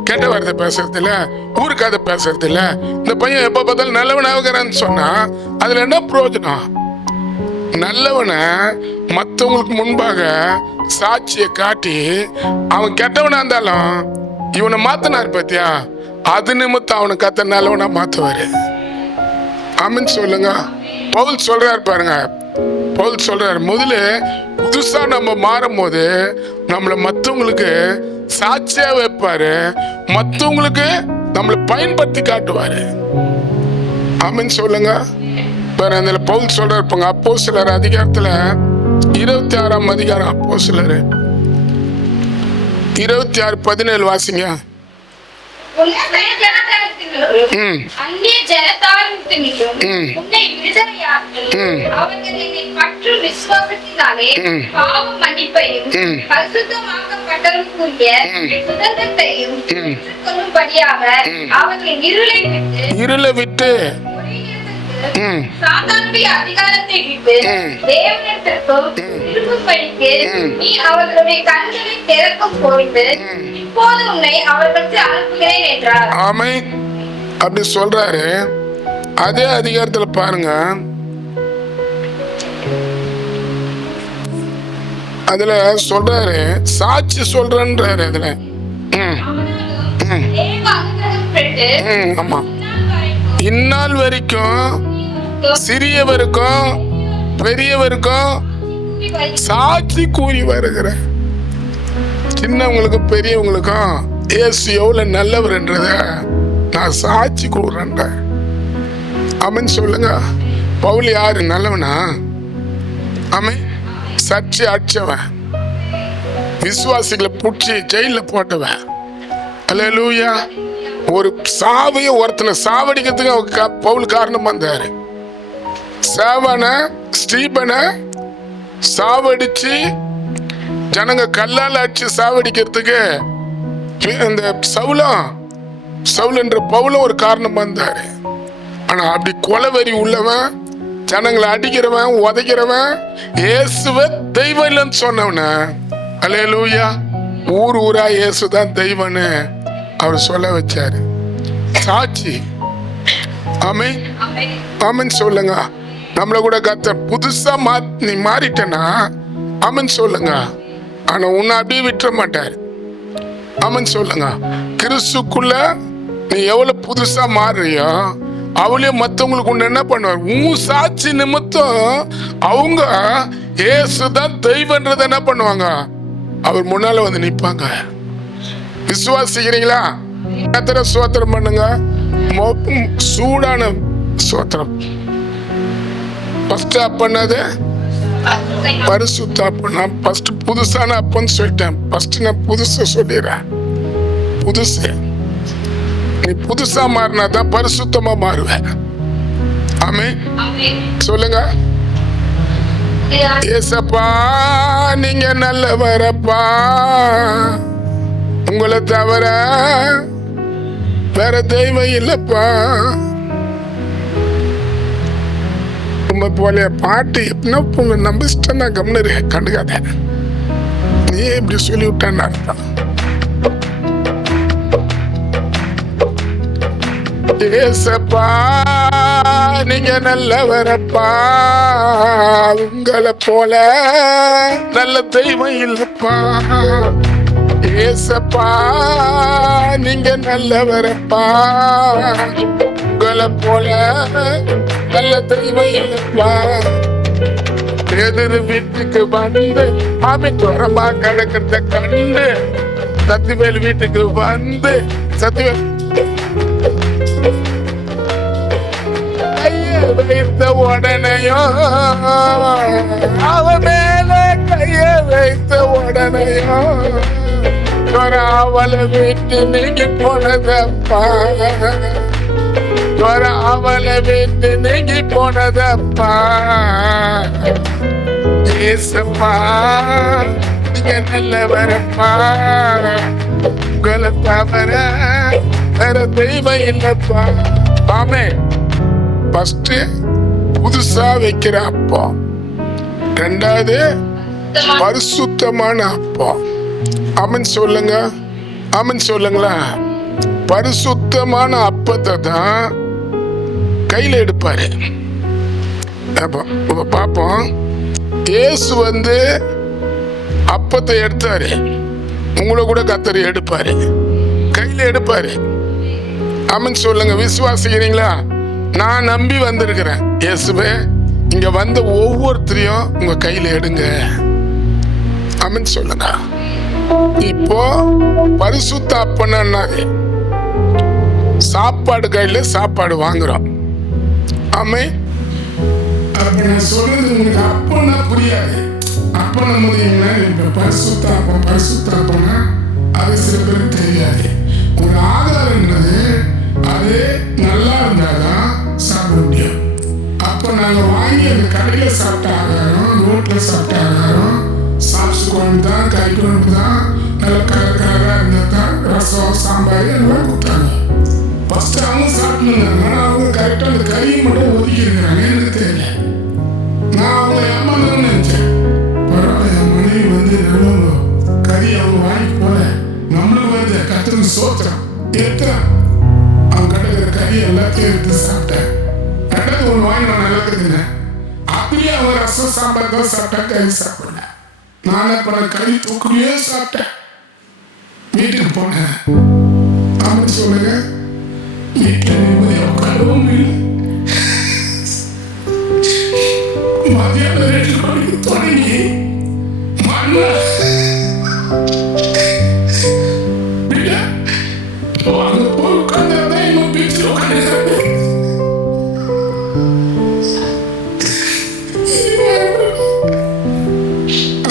கெட்ட வார்த்தை பேசுறது இல்ல, ஊருக்காத பேசுறது இல்ல, இந்த பையன் எப்ப பார்த்தாலும் நல்லவனாகிறான்னு சொன்னா அதுல என்ன பிரயோஜனம்? நல்லவனை மற்றவங்களுக்கு முன்பாக சாட்சியை காட்டி அவன் கெட்டவனா இருந்தாலும் இவனை மாத்தினார் பாத்தியா, அது நிமித்தம் அவனை கத்த நல்லவனா மாத்துவாரு. ஆமென் சொல்லுங்க. பவுல் சொல்றாரு பாருங்க, பவுல் சொல்றாரு, முதல்ல புதுசா நம்ம மாறும் போது நம்மளை மற்றவங்களுக்கு சாட்சியா வைப்பாரு, மற்றவங்களுக்கு நம்மளை பயன்படுத்தி காட்டுவாரு. ஆமென் சொல்லுங்க. அதுல பவுல் சொல்றாரு, அப்போஸ்தலர் அதிகாரத்துல 26ஆம் அதிகாரம், அப்போஸ்தலர் 26:17 வாசிங்க. அந்நிய ஜனத்தாரின் நிமித்தம் உன்னை விடுதலையாக்கி அவர்கள் என்னை பற்றும் விசுவாசத்தினாலே பாவ மன்னிப்பையும் பரிசுத்தமாக்கப்பட்டவர்களுக்குரிய சுதந்திரத்தையும் பெற்றுக்கொள்ளும்படியாக அவர்கள் இருளை விட்டு சாத்தானுடைய அதிகாரத்தை விட்டு தேவனிடத்திற்கும் திரும்பும்படிக்கு நீ அவர்களுடைய கண்களை திறக்கும் பொழுது இப்போது உன்னை அவர்களுக்கு அனுப்புகிறேன் என்றார். ஆமென். அப்படி சொல்றாரு. அதே அதிகாரத்துல பாருங்க, அதுல சொல்றாரு, சாட்சி சொல்றன்றாரு. அதுல ஆமா, இந்நாள் வரைக்கும் சிறியவருக்கும் பெரியவருக்கும் சாட்சி கூறி வருகிற, சின்னவங்களுக்கும் பெரியவங்களுக்கும் இயேசு எவ்வளவு நல்லவர்ன்றத நான் சாட்சி கூறுறேன். ஆமென் சொல்லுங்க. பவுல் யாரு? நல்லவனா? ஆமென். சர்ச்சை அடிச்சவன், விசுவாசிகளை புடிச்சு ஜெயில போட்டவன். அல்லேலூயா. ஒரு சாவைய ஒருத்தனை சாவடிக்கிறதுக்கு பவுல் காரணம் வந்தாரு. ஸ்டீபனை சாவடிச்சு ஜனங்க கல்லால் அடிச்சு சாவடிக்கிறதுக்கு இந்த சவுலன்ற பவுலும் ஒரு காரணம் வந்தாரு. ஆனா அப்படி கொலவெறி உள்ளவன், ஜனங்களை அடிக்கிறவன், உதைக்கிறவன், இயேசுவ தெய்வம் இல்லைன்னு சொன்னவன, அல்லேலூயா, ஊர் ஊரா இயேசுதான் தெய்வம்னு அவர் சொல்ல வச்சாரு. சாட்சி. ஆமென். ஆமென் சொல்லுங்க. நம்மள கூட கர்த்தர் புதுசா நீ மாறிட்டனா ஆமென் சொல்லுங்க. ஆனா உன்னை அப்படியே விட்டுற மாட்டாரு. ஆமென் சொல்லுங்க. கிறிஸ்துக்குள்ள நீ எவ்வளவு புதுசா மாறுறியோ அவளே மத்தவங்களுக்கு உன்ன என்ன பண்ணுவார்? உன் சாட்சி நிமித்தம் அவங்க இயேசுதான் தெய்வன்றத என்ன பண்ணுவாங்க? அவர் முன்னால வந்து நிப்பாங்க. விசுவாசிக்கிறீங்களா? கர்த்தரை ஸ்தோத்திரம் பண்ணுங்க. சூடான ஸ்தோத்திரம். ஃபர்ஸ்ட் அப்பனது பரிசுத்த அப்பம். நான் ஃபர்ஸ்ட் புதுசான அப்பன்னு சொல்லிட்டேன். ஃபர்ஸ்ட் நான் புதுசா சொல்லிடுறேன். புதுசு. நீ புதுசா மாறினா தான் பரிசுத்தமா மாறுவேன். ஆமென் சொல்லுங்க. ஏசப்பா நீங்க நல்லவரப்பா, உங்களை தவிர வேற தெய்வம் இல்லப்பா. உங்க போல பாட்டு எப்படின்னா உங்க நம்பிச்சிட்டா நான் கம்னரு கண்டுக்காத. நீ இப்படி சொல்லி விட்டான்னு அர்த்தம். ஏசப்பா நீங்க நல்லவரப்பா, உங்களை போல நல்ல தெய்வம் இல்லப்பா. ஏசப்பா நீங்க நல்லவரப்பா, உங்களை போல நல்ல தெய்வம் இல்லப்பா. எதிர் வீட்டுக்கு வந்து ஆமித்தோரமா கிடக்கிறத கண்டு சத்திவேல் வீட்டுக்கு வந்து சத்திவேல் கைய வைத்த உடனேயும் அவ மேல கைய வைத்த உடனேயும் அவளை விட்டு நீங்க போனதப்பா. அவளை விட்டு நீங்க போனதப்பா. ஏசப்பா நீங்க நல்லவரப்பா, உங்களை தவிர வேற தெய்வம் இல்லப்பா. ஆமென். ஃபர்ஸ்ட் புதுசா வைக்கிற அப்பம், ரெண்டாவது பரிசுத்தமான அப்பம். ஆமென் சொல்லுங்க. ஆமென் சொல்லுங்களா. பரிசுத்தமான அப்பத்தை தான் கையில எடுப்பாரு. பாப்போம். இயேசு வந்து அப்பத்தை எடுத்தாரு, உங்களை கூட கர்த்தர் எடுப்பாரு, கையில எடுப்பாரு. ஆமென் சொல்லுங்க. விசுவாசிக்கிறீங்களா? நான் நம்பி வந்திருக்கிறேன். இயேசுவே இங்க வந்த ஒவ்வொருத்தரையும் உங்க கையில எடுங்க. ஆமென் சொல்லுங்க. இப்போ பரிசுத்த அப்பன்னாரு சாப்பாடு, கையில சாப்பாடு வாங்குறோம். ஆமென். நான் சொல்றது உங்களுக்கு அப்பன்னா புரியாது. அப்பன்னா முடியும்னா இப்ப பரிசுத்த அப்பம்னா அது சில பேருக்கு தெரியாது. ஒரு ஆதாரம்ன்றது அது நல்லா இருந்தாதான் சாப்பிட முடியும். அந்த கடையில சாப்பிட்ட ஆகாரம், ரோட்ல சாப்பிட்ட ஆகாரம், சாப்பிட்டு குழம்பு தான், கறி குழம்பு தான், நல்ல கலர் கலரா இருந்தது தான், ரசம் சாம்பார் எல்லாம் கொடுத்தாங்க. ஃபர்ஸ்ட் அவங்க சாப்பிட்டுருந்தாங்க. ஆனால் அவங்க கரெக்டாக அந்த கறியை மட்டும் ஒதுக்கி இருக்கிறாங்க. எனக்கு தெரியல. நான் அவங்கள ஏமாந்தோன்னு நினைச்சேன். பரவாயில்ல, என் மனைவி வந்து நல்லவங்க, கறி அவங்க வாங்கி போல, நம்மளுக்கு வந்து கத்துக்கு சோத்திரம் எடுத்தான். அவங்க கிட்ட கறி எல்லாத்தையும் எடுத்து சாப்பிட்டேன். ரெண்டாவது ஒன்று வாங்கி நான் நல்லா இருக்குதுன்னேன். அப்படியே அவங்க ரசம் சாம்பார் தான் சாப்பிட்டேன், கறி சாப்பிடல. நான் என்ன பண்ண, கறி தூக்குலையே சாப்பிட்டேன். வீட்டுக்கு போனேன். ஆமாம் சொல்லுங்க, வீட்டில் நிம்மதியாக உட்காரவும் இல்லை. மதியானம் 2 மணிக்கு தொடங்கி மண்ண அங்க போய் உட்கார்ந்தா இன்னும் பீச்சில் உட்காந்துருக்காங்க.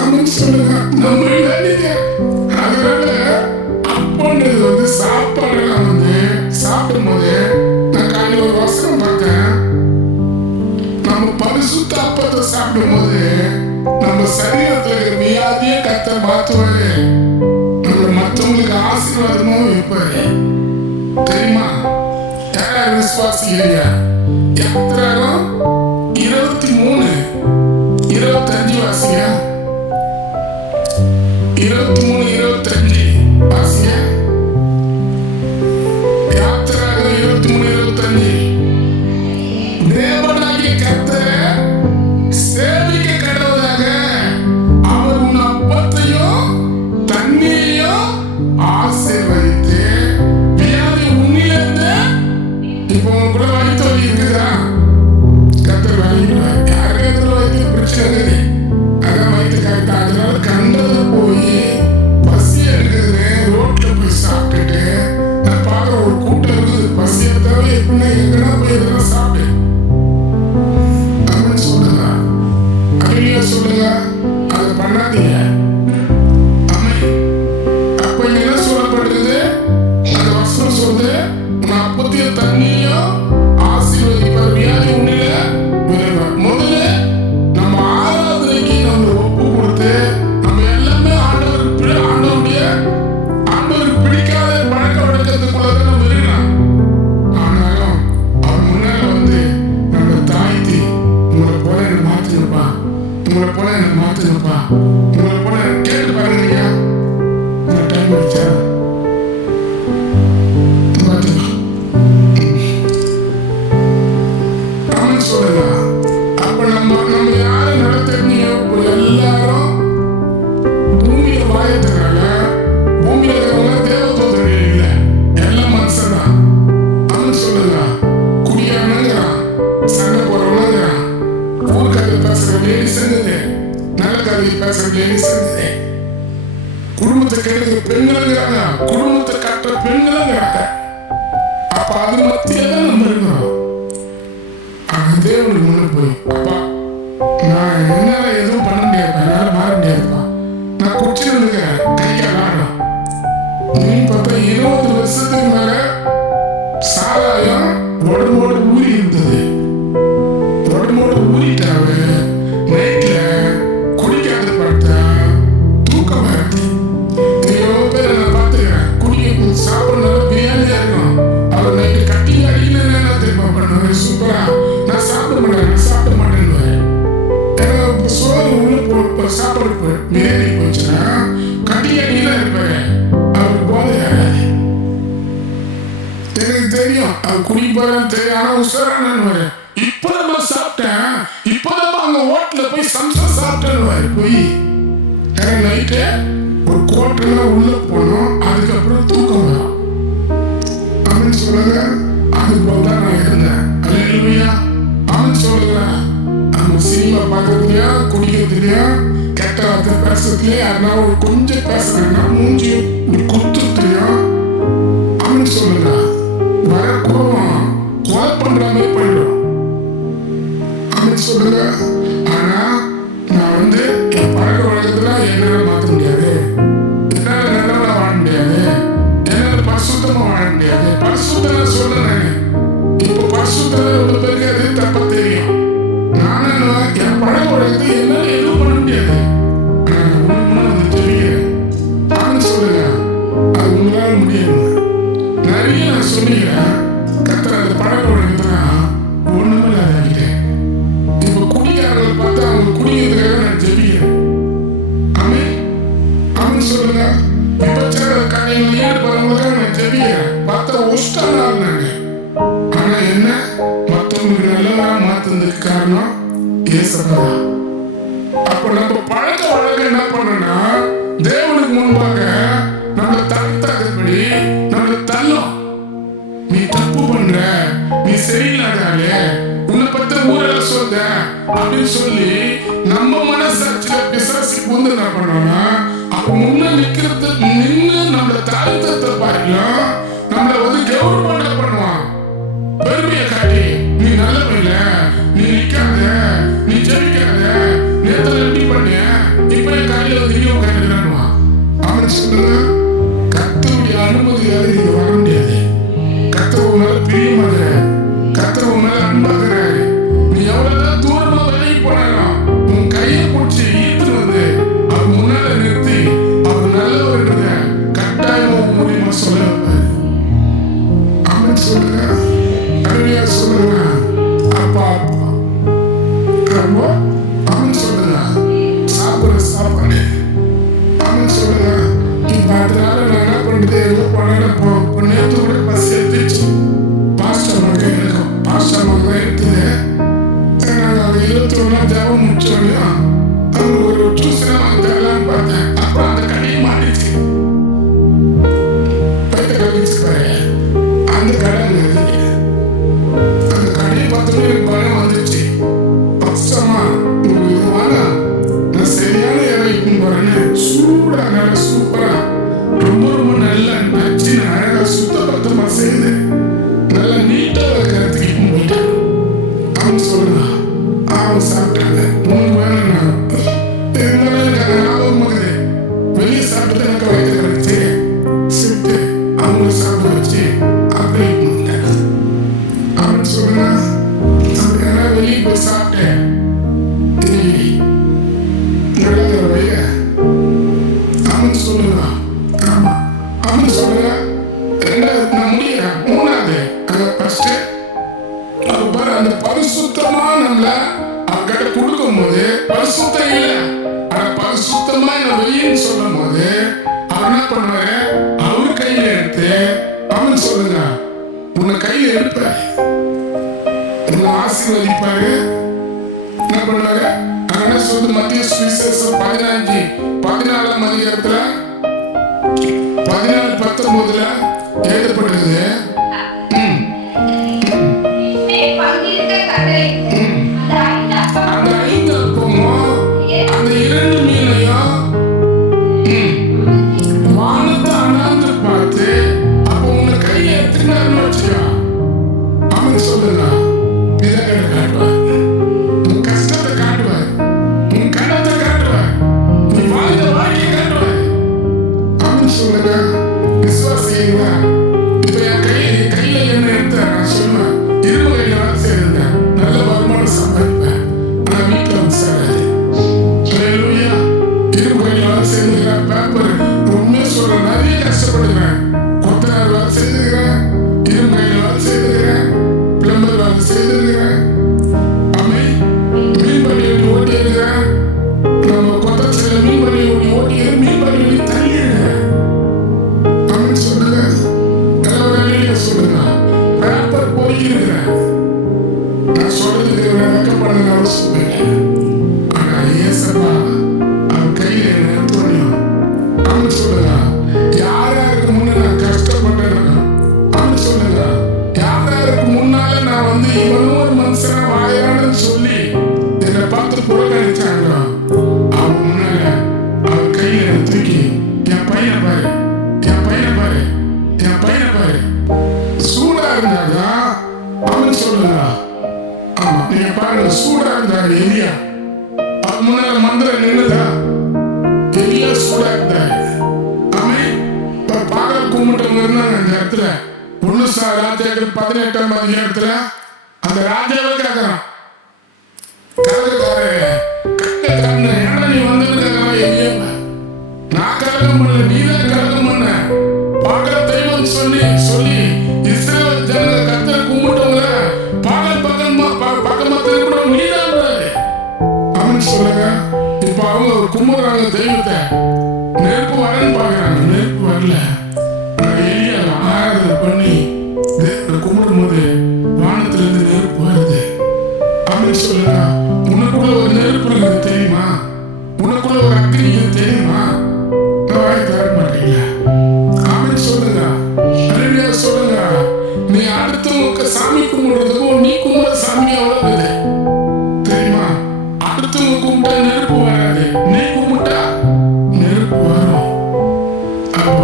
ஆமாம் சொல்லுங்க, நம்ம வேலைங்க. அதனால அப்பன்றது வந்து சாப்பாடுலாம் வந்து சாப்பிடும் போது நான் காலையில் ஒரு வசனம் பார்த்தேன். நம்ம பரிசுத்த அப்பத்தை சாப்பிடும் போது நம்ம சரீரத்தில் இருக்கிற வியாதியை கத்த மாற்றுவாரு. நம்ம மற்றவங்களுக்கு ஆசீர்வாதமும் வைப்பாரு. தெரியுமா? யார் விசுவாசிக்கிறீங்க? எத்திராகம் 23 25 வாசிங்க. 23 25 வாசிங்க. யாத்திராகம் 23 25. தேவனாகிய கர்த்தரை சேவிக்க கடவுளாக அவர் உன் அப்பத்தையும் தண்ணீரையும் ஆசீர்வதித்து வியாதி உன்னிலிருந்து. இப்போ உங்க கூட வயிற்று வலி இருக்குதா? கர்த்தர் வலிக்குவார். யாருக்கு எதிர வயிற்று பிரச்சனை இருக்குது, அதான் வயிற்று கரெக்டா. அதனால கண்டது போய் பசி எடுக்குதுன்னு ரோட்ல போய் சாப்பிட்டுட்டு நான் பார்க்குற ஒரு கூட்டம் இருக்குது. பசி எடுத்தாவே எப்படின்னா எங்கன்னா போய் எதுனா சாப்பிடு. சொல்லுங்க, அதை பண்ணாதீங்க. அப்ப என்ன சொல்லப்படுது? அந்த வசனம் சொல்லுது, உன் அப்பத்தையும் தண்ணியும் ஆசீர்வதிப்பார், வியாதி உன்னில விளைவார். முதல்ல நம்ம ஆராதனைக்கு நம்ம ஒப்பு கொடுத்து நம்ம எல்லாமே ஆண்டவருக்கு பிடிக்காத பழக்க வழக்கத்துக்குள்ள நம்ம இருக்கலாம். ஆனாலும் அவர் முன்னால வந்து நம்ம தாய்த்தி உங்களை போல என்ன மாற்றிருப்பான், உங்களை போல என்ன மாற்றிருப்பா, உங்களை போல கேட்டு பாருங்க. ஐயா டைம் ஆயிடுச்சா? ஆமாம் சொல்லுங்க. அப்ப நம்ம யாரும் நடத்துறீங்க? எல்லாரும் பூமியில வாயத்துறாங்க. பூமியில இருக்கிறவங்க தேவதூதர்கள் இல்லை, எல்லாம் மனுஷன் தான். ஆமாம் சொல்லுங்க. குடியானங்கிறான், சண்டை போடுறவங்கிறான், ஊருக்காரர் பேசுற லேடிஸ் இருந்தது, நல்ல கதை பேசுற லேடிஸ் இருந்தது, குடும்பத்தை கெடுக்கிற பெண்களுங்கிறாங்க, குடும்பத்தை கட்டுற பெண்களுங்கிறாங்க. அப்ப அது மத்தியில தான் நம்ம இருக்கிறோம். ஆனா தேவனுக்கு முன்ன போய், அப்பா நான் என்னால எதுவும் பண்ண முடியாது, என்னால மாற முடியாதுப்பா, நான் குடிச்சிட்டு இருக்கிறேன், கையால் ஆடும். நீ பார்த்தா 20 வருஷத்துக்கு மேல சாராயம் உடம்போடு ஊறி இருந்தது. உடம்போடு ஊறிட்டாவே நைட்ல குடிக்காத பார்த்தா தூக்கம் வருது. எவ்வளோ பேர் நான் பார்த்துக்கிறேன், குடிக்க சாப்பிடணும் பிரியாணியா இருக்கும். அவர் நைட்டு கட்டி அடிக்கல என்ன தெரியுமா பண்ணுவாரு? சூப்பரா நான் சாப்பிட மாட்டேன். ஏன்னா சோறு உள்ள சாப்பிட பிரியாணி போச்சுன்னா கட்டி அடியில இருப்பாரு. அவருக்கு போதை ஆகாது. எனக்கு தெரியும் அவர் குடிப்பாருன்னு தெரியும். ஆனா உசாரானு இப்பதான் நான் சாப்பிட்டேன், இப்பதான் அங்க ஹோட்டல போய் சம்சா சாப்பிட்டேன்னு போய் நைட்டு ஒரு கோட்டல உள்ள போனோம். அதுக்கப்புறம் தூக்கம் வரும் அப்படின்னு சொல்லுங்க. அது போலதான் நான் இருந்தேன். அல்லேலூயா. அவன் சொல்லுங்க, நம்ம சினிமா பார்க்கறதுலயா குடிக்கிறதுலயா கெட்ட வார்த்தை பேசுறதுலயா யாருன்னா ஒரு கொஞ்சம் பேசுறேன்னா மூஞ்சி குத்துறதுலயா அவன் சொல்லுங்க வர கோபம் கொலை பண்ற மாதிரி போயிடும் அப்படின்னு சொல்லுங்க. ஆனா நான் வந்து என் பழக்க வழக்கத்துல என்னால மாற்ற முடியாது, என்னால நல்லவா வாழ முடியாது, என்னால பரிசுத்தமா வாழ முடியாது. பரிசுத்தம் சொல்றேன். இப்போ பரிசுத்தம் உள்ள பேருக்கு அது தப்ப தெரியும். நானும் என்ன மற்றவங்களுக்கு நல்லவரா மாத்துறதுக்கு காரணம் ஏசப்பா. அப்ப நம்ம பழக்க வழக்கம் என்ன பண்ணனா தேவனுக்கு முன்பாக நம்மளை தகுந்தபடி நம்மளை தள்ளும். நீ தப்பு பண்ற, நீ சரியில்லாதாலே, உன்னை பத்தி ஊரெல்லாம் சொல்ற அப்படின்னு சொல்லி நம்ம மனசாட்சியில பிசாசு வந்து என்ன பண்ணோம்னா அப்ப முன்ன நிக்கிறது நின்று நம்மளை தாழ்த்தத்தை பாருலாம், நம்மளை வந்து கௌரவம் என்ன பண்ணுவான், பெருமையை காட்டி நீ நல்லவில்ல, நீ நிக்காத, நீ ஜெயிக்காத, நேரத்தில் எப்படி பண்ண, இப்ப என் கையில வந்து நீயும் கையிலான்னுவான். அவன் சொல்லுங்க, கர்த்தருடைய அனுமதியால நீங்க வர முடியாது. கர்த்தர் உன் மேல பிரியமாக, கர்த்தர் உன் மேல அன்பாகிறாரு. நீ எவ்வளவுதான் தூரமா விலகி போனாலும் உன் கையை பிடிச்சி ஈர்த்து வந்து அவர் முன்னால நிறுத்தி அவர் நல்லவர்ன்றத கட்டாயமா மூலியமா சொல்ல வைப்பாரு. அவன் சொல்லுங்க, அருமையா சொல்லுங்க, அப்பா அப்பா அப்போ அவன் சொல்லுங்க, சாப்பிடுற சாப்பாடு அவன் சொல்லுங்க. இப்ப அதனால நான் என்ன பண்றது, எங்க பண்ண நேற்று கூட பஸ் எடுத்துச்சு, பாஸ்டர் மகன் இருக்கும், பாஸ்டர் மகன் எடுத்தது. நாங்கள் 21 ஜாபம் முடிச்சோம், அவங்க ஒரு டியூஷனா வந்தாலான்னு பார்த்தேன். அப்புறம் அந்த கடையை மாட்டிச்சு, அந்த கடை அந்த கடையை பார்த்தோன்னே எனக்கு பயம் வந்துச்சு. பஸ்டமா உங்களுக்கு இது வேணாம், நான் சரியான இறங்கி போறேன்னு சூடா நல்ல சூப்பரா ரொம்ப ரொம்ப நல்ல நச்சு அழகா சுத்தபத்தமா செய்து நல்லா நீட்டா இருக்கிறதுக்கு போயிட்டான். அவன் சொல்லுங்க, அவன் சாப்பிட்டாங்க 3 வேணும். ஞாபகம் போகுது, வெளியே சாப்பிட்டு எனக்கு வயிற்று கிடைச்சு சிரித்து அவங்க சாப்பிட வச்சு அப்படி அவன் சொல்லுங்க, வெளியே போய் சாப்பிட்டேன் நல்ல வழிய. அவன் சொல்லுங்க, ஆமா அவன் சொல்லுங்க, 2வது நான் முடியறேன், 3வது ஃபர்ஸ்ட் பாரு, அந்த பரிசுத்தமா நம்மள அவர்கிட்ட கொடுக்கும் போது பரிசுத்தம் இல்லை, ஆனா பரிசுத்தமா என்ன வெளியன்னு சொல்லும் போது அவர் என்ன பண்ணுவாரு, அவர் கையில எடுத்து அவன் சொல்லுங்க உன்னை கையில எடுப்பாரு, உன்னை ஆசீர்வதிப்பாரு. என்ன பண்ணுவாரு, அங்கே சொல்லுது மத்திய சுவிசேஷம் 15:14 அதிகாரத்துல 14:19 எழுதப்பட்டிருக்குது. அந்த 5 அப்பமும் அந்த 2 மீனையும் வானத்தை அண்ணாந்து பார்த்து அப்போ உன்னை கையை எடுத்துனாருன்னு வச்சுக்கோ. அவன் சொல்லுங்க, பிதாக்களை காட்டுவார், உன் கஷ்டத்தை காட்டுவார், உன் கணத்தை காட்டுவார், நீ வாழ்ந்த வாழ்க்கையை காட்டுவார். அவன் சொல்லுங்க, விசுவாசிங்களா, இப்ப என் கையில என்ன எடுத்த நான் சொல்லுவேன், இரும்பு கையில வேலை செய்யறேன், நல்ல வருமானம் சம்பாதிப்பேன், ஆனா வீட்டுல வந்து சேராது. இரும்பு கையில வேலை செய்திருக்கிறேன், பேப்பர் உண்மையை சொல்றேன், நிறைய கஷ்டப்படுகிறேன், கொத்தனார் வேலை செய்திருக்கிறேன், இரும்பு கையில வேலை செய்திருக்கிறேன், பிளம்பர் வேலை செய்திருக்கிறேன், மீன் பண்ணி ஓட்டி இருக்கிறேன், நம்ம கொத்தச்சில மீன் பண்ணி ஓட்டி மீன் பண்ணி தள்ளிடுறேன். அவன் சொல்லுங்க, நல்ல வேலையில சொல்லுங்க, பேப்பர் போயிருக்கிறேன், நான் சொல்றதுக்கு வெக்கப்படுறது அவசியம் இல்லை. ஆனா ஏசப்பா அவன் கையில நிறுத்தணும். அவன் சொல்லுங்க, யாருக்கு முன்ன நான் கஷ்டப்பட்டேன், அவன் சொல்லுங்க, யாருக்கு முன்னால நான் வந்து இவனும் ஒரு மனுஷனா வாயான்னு சொல்லி என்னை பார்த்து புறக்கணிச்சாங்க, அவன் முன்னால அவன் கையில தூக்கி என் பையனை பாரு, என் பையனை பாரு, என் பையனை பாரு, சூடா இருந்தாங்க. அவன் சொல்லுங்க, ஆமா நீங்க பாருங்க, சூடா இருந்தாரு எலியா, அது முன்னால மந்திரம் நின்னுதா, எலியா சூடா இருந்தாரு. அவன் பாகல் கும்பிட்டவங்க இருந்தாங்க அந்த இடத்துல. 1 ராஜாக்கள் 18ஆம் அதிகாரத்துல அந்த ராஜாவே கேட்கறான், நீ வந்திருக்க எலியா, நான் கலகம் பண்ணல, நீதான் கலகம் பண்ண, பாகல் தெய்வம் சொல்லி சொல்லி இஸ்ரவேல் ஜனங்க கர்த்தரை கும்பிட்டவங்க பாகல் பக்கமா திரும்பணும் நீதான். அவன் சொல்லுங்க, இப்ப அவங்க கும்பிடுறாங்க தெய்வத்தை, நெருப்பு வரன்னு பாக்குறாங்க, நெருப்பு வரல. ஆராதனை பண்ணி கும்பிடும் போது வானத்தை ஆமென் சொல்லுங்க. உனக்குள்ள ஒரு நெருப்பு இருக்குது தெரியுமா? உனக்குள்ள ஒரு அக்னி இருக்குது தெரியுமா? வாய் தர மாட்டீங்க. ஆமென் சொல்லுங்க. அல்லேலூயா சொல்லுங்க. நீ அடுத்தவங்க சாமி கும்பிடுறதுக்கும் நீ கும்பிட சாமி எவ்வளவு தெரியுமா? அடுத்தவங்க கும்பிட்டா நெருப்பு வராது, நீ கும்பிட்டா நெருப்பு வரும். அப்போ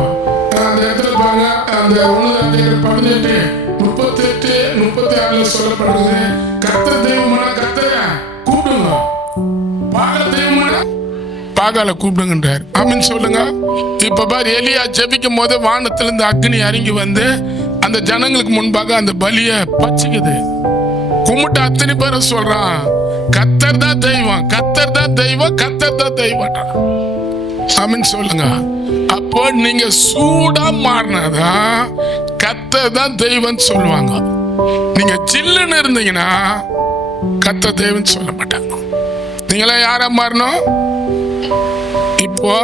அந்த இடத்துல பாருங்க, அந்த 1:18 38 36 சொல்லப்படுது. கர்த்தர் தெய்வமான கர்த்தரை கூப்பிடுங்க, பாகால தெய்வமான பாகால கூப்பிடுங்கன்றார். ஆமென் சொல்லுங்க. இப்ப பாரு, எலியா ஜெபிக்கும் போது வானத்திலிருந்து அக்னி இறங்கி வந்து அந்த ஜனங்களுக்கு முன்பாக அந்த பலியை பச்சிக்குது. கும்பிட்டு அத்தனை பேரை சொல்றான், கர்த்தர் தான் தெய்வம், கர்த்தர் தான் தெய்வம், கர்த்தர் தான் தெய்வம். ஆமென் சொல்லுங்க. அப்போ நீங்க சூடா மாறினாதான் கர்த்தர் தான் தெய்வம் சொல்லுவாங்க. நீங்க சில்லுன்னு இருந்தீங்கன்னா கர்த்தர் தெய்வம் சொல்ல மாட்டாங்க. நீங்களா யாரா மாறணும்? இப்போ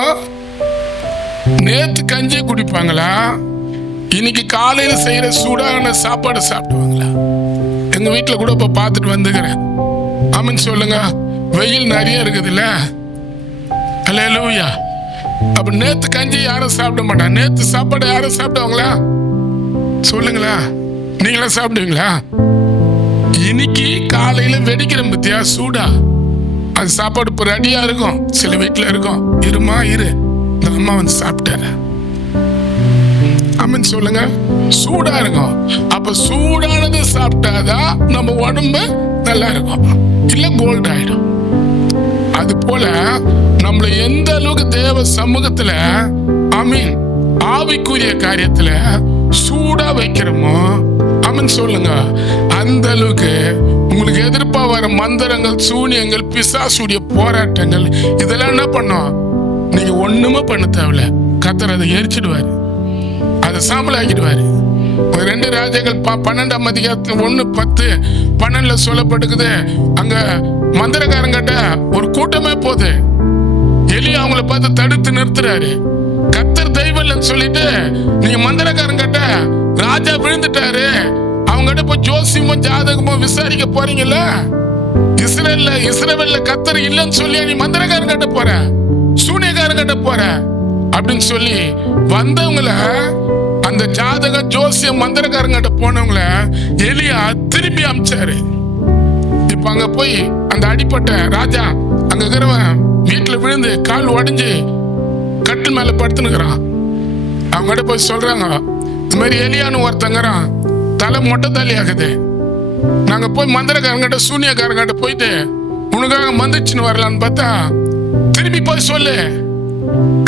நேத்து கஞ்சி குடிப்பாங்களா? இன்னைக்கு காலையில செய்யற சூடான சாப்பாடு சாப்பிடுவாங்களா? எங்க வீட்டுல கூட இப்ப பார்த்துட்டு வந்துக்கிறேன். ஆமென் சொல்லுங்க. வெயில் நிறைய இருக்குதுல்ல. அல்லேலூயா. அப்ப நேத்து கஞ்சி யாரும் சாப்பிட மாட்டாங்க. நேத்து சாப்பாடு யாரும் சாப்பிடுவாங்களா? சொல்லுங்களா, நீங்களா சாப்பிடுவீங்களா? இன்னைக்கு காலையில வெடிக்கிற பத்தியா சூடா, அது சாப்பாடு இப்போ ரெடியா இருக்கும். சில வீட்டுல இருக்கும், இருமா இரு, இந்த அம்மா வந்து சாப்பிட்டாரு. ஆமென் சொல்லுங்க. சூடா இருக்கும். அப்ப சூடானது சாப்பிட்டாதான் நம்ம உடம்பு நல்லா இருக்கும், இல்ல கோல்ட் ஆயிடும். அது போல நம்மள எந்த அளவுக்கு தேவ சமூகத்துல ஆமீன் ஆவிக்குரிய காரியத்துல சூடா வைக்கிறோமோ, ஆமென் சொல்லுங்க, அந்த அளவுக்கு உங்களுக்கு எதிர்ப்பா வர மந்திரங்கள், சூனியங்கள், பிசாசுடைய போராட்டங்கள் இதெல்லாம் என்ன பண்ணும்? நீங்க ஒண்ணுமே பண்ண தேவையில்ல. கர்த்தர் அதை எரிச்சிடுவாரு, அதை சாம்பலாக்கிடுவாரு. 2 ராஜாக்கள் 12ஆம் அதிகாரத்துல 1:10-12 சொல்லப்பட்டுக்குது. அங்க மந்திரக்காரங்கிட்ட ஒரு கூட்டமே போகுது. எலியா அவங்கள பார்த்து தடுத்து நிறுத்துறாரு. கர்த்தர் தெய்வம் இல்லைன்னு சொல்லிட்டு நீங்க மந்திரக்காரங்கிட்ட ராஜா விழுந்துட்டாரு, அவங்ககிட்ட போய் ஜோசியமும் ஜாதகமும் விசாரிக்க போறீங்கல்ல? இஸ்ரவேல்ல கர்த்தர் இல்லைன்னு சொல்லி நீ மந்திரக்காரங்கிட்ட போற, சூனியக்காரங்கிட்ட போற அப்படின்னு சொல்லி வந்தவங்கள, அந்த ஜாதகம் ஜோசியம் மந்திரக்காரங்கிட்ட போனவங்கள எலியா திரும்பி அமிச்சாரு. இப்ப அங்க போய் அந்த அடிப்பட்ட ராஜா அங்க இருக்கிறவன் வீட்டுல விழுந்து கால் உடைஞ்சு கட்டில் மேல படுத்துனுக்குறான். அவங்ககிட்ட போய் சொல்றாங்க, இந்த மாதிரி எலியான்னு ஒருத்தங்கிறான், தலை மொட்டை தலை ஆகுது. நாங்க போய் மந்திரக்காரங்கிட்ட சூனியக்காரங்கிட்ட போயிட்டு உனக்காக மந்திரிச்சுன்னு வரலான்னு பார்த்தா, திரும்பி போய் சொல்லு,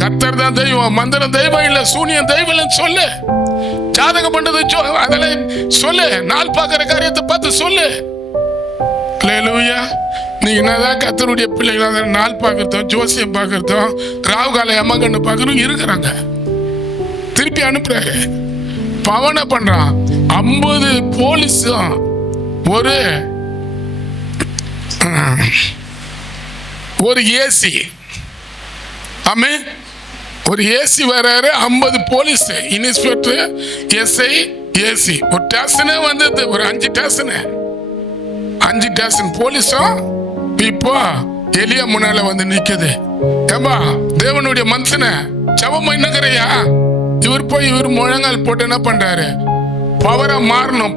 கர்த்தர் தான் தெய்வம், மந்திரம் தெய்வம் இல்ல, சூனியம் தெய்வம் இல்லைன்னு சொல்லு, ஜாதகம் பண்றது அதெல்லாம் சொல்லு, நாள் பார்க்கிற காரியத்தை பார்த்து சொல்லு. அல்லேலூயா. நீங்க என்னதான் கர்த்தருடைய பிள்ளைகளாக நாள் பார்க்கறதும் ஜோசியம் பார்க்கறதும் ராவுகால எம்மகன்னு பார்க்கறதும் இருக்கிறாங்க. திருப்பி அனுப்புறாரு. பவனை பண்றான். 50 போலீஸும் ஒரு ஏசி, ஆமே, ஒரு ஏசி வராரு. 50 போலீஸ், இன்ஸ்பெக்டர், எஸ்ஐ, ஏசி, ஒரு ஸ்டேஷனே வந்தது. ஒரு 5 ஸ்டேஷன் போலீஸும் இப்போ எலியா முன்னால வந்து நிக்குது. ஏம்பா, தேவனுடைய மனுஷனை ஜெபம் என்னங்கறியா? இவர் முழங்கால் போட்டு என்ன பண்றாரு? பவரா மாறணும்னு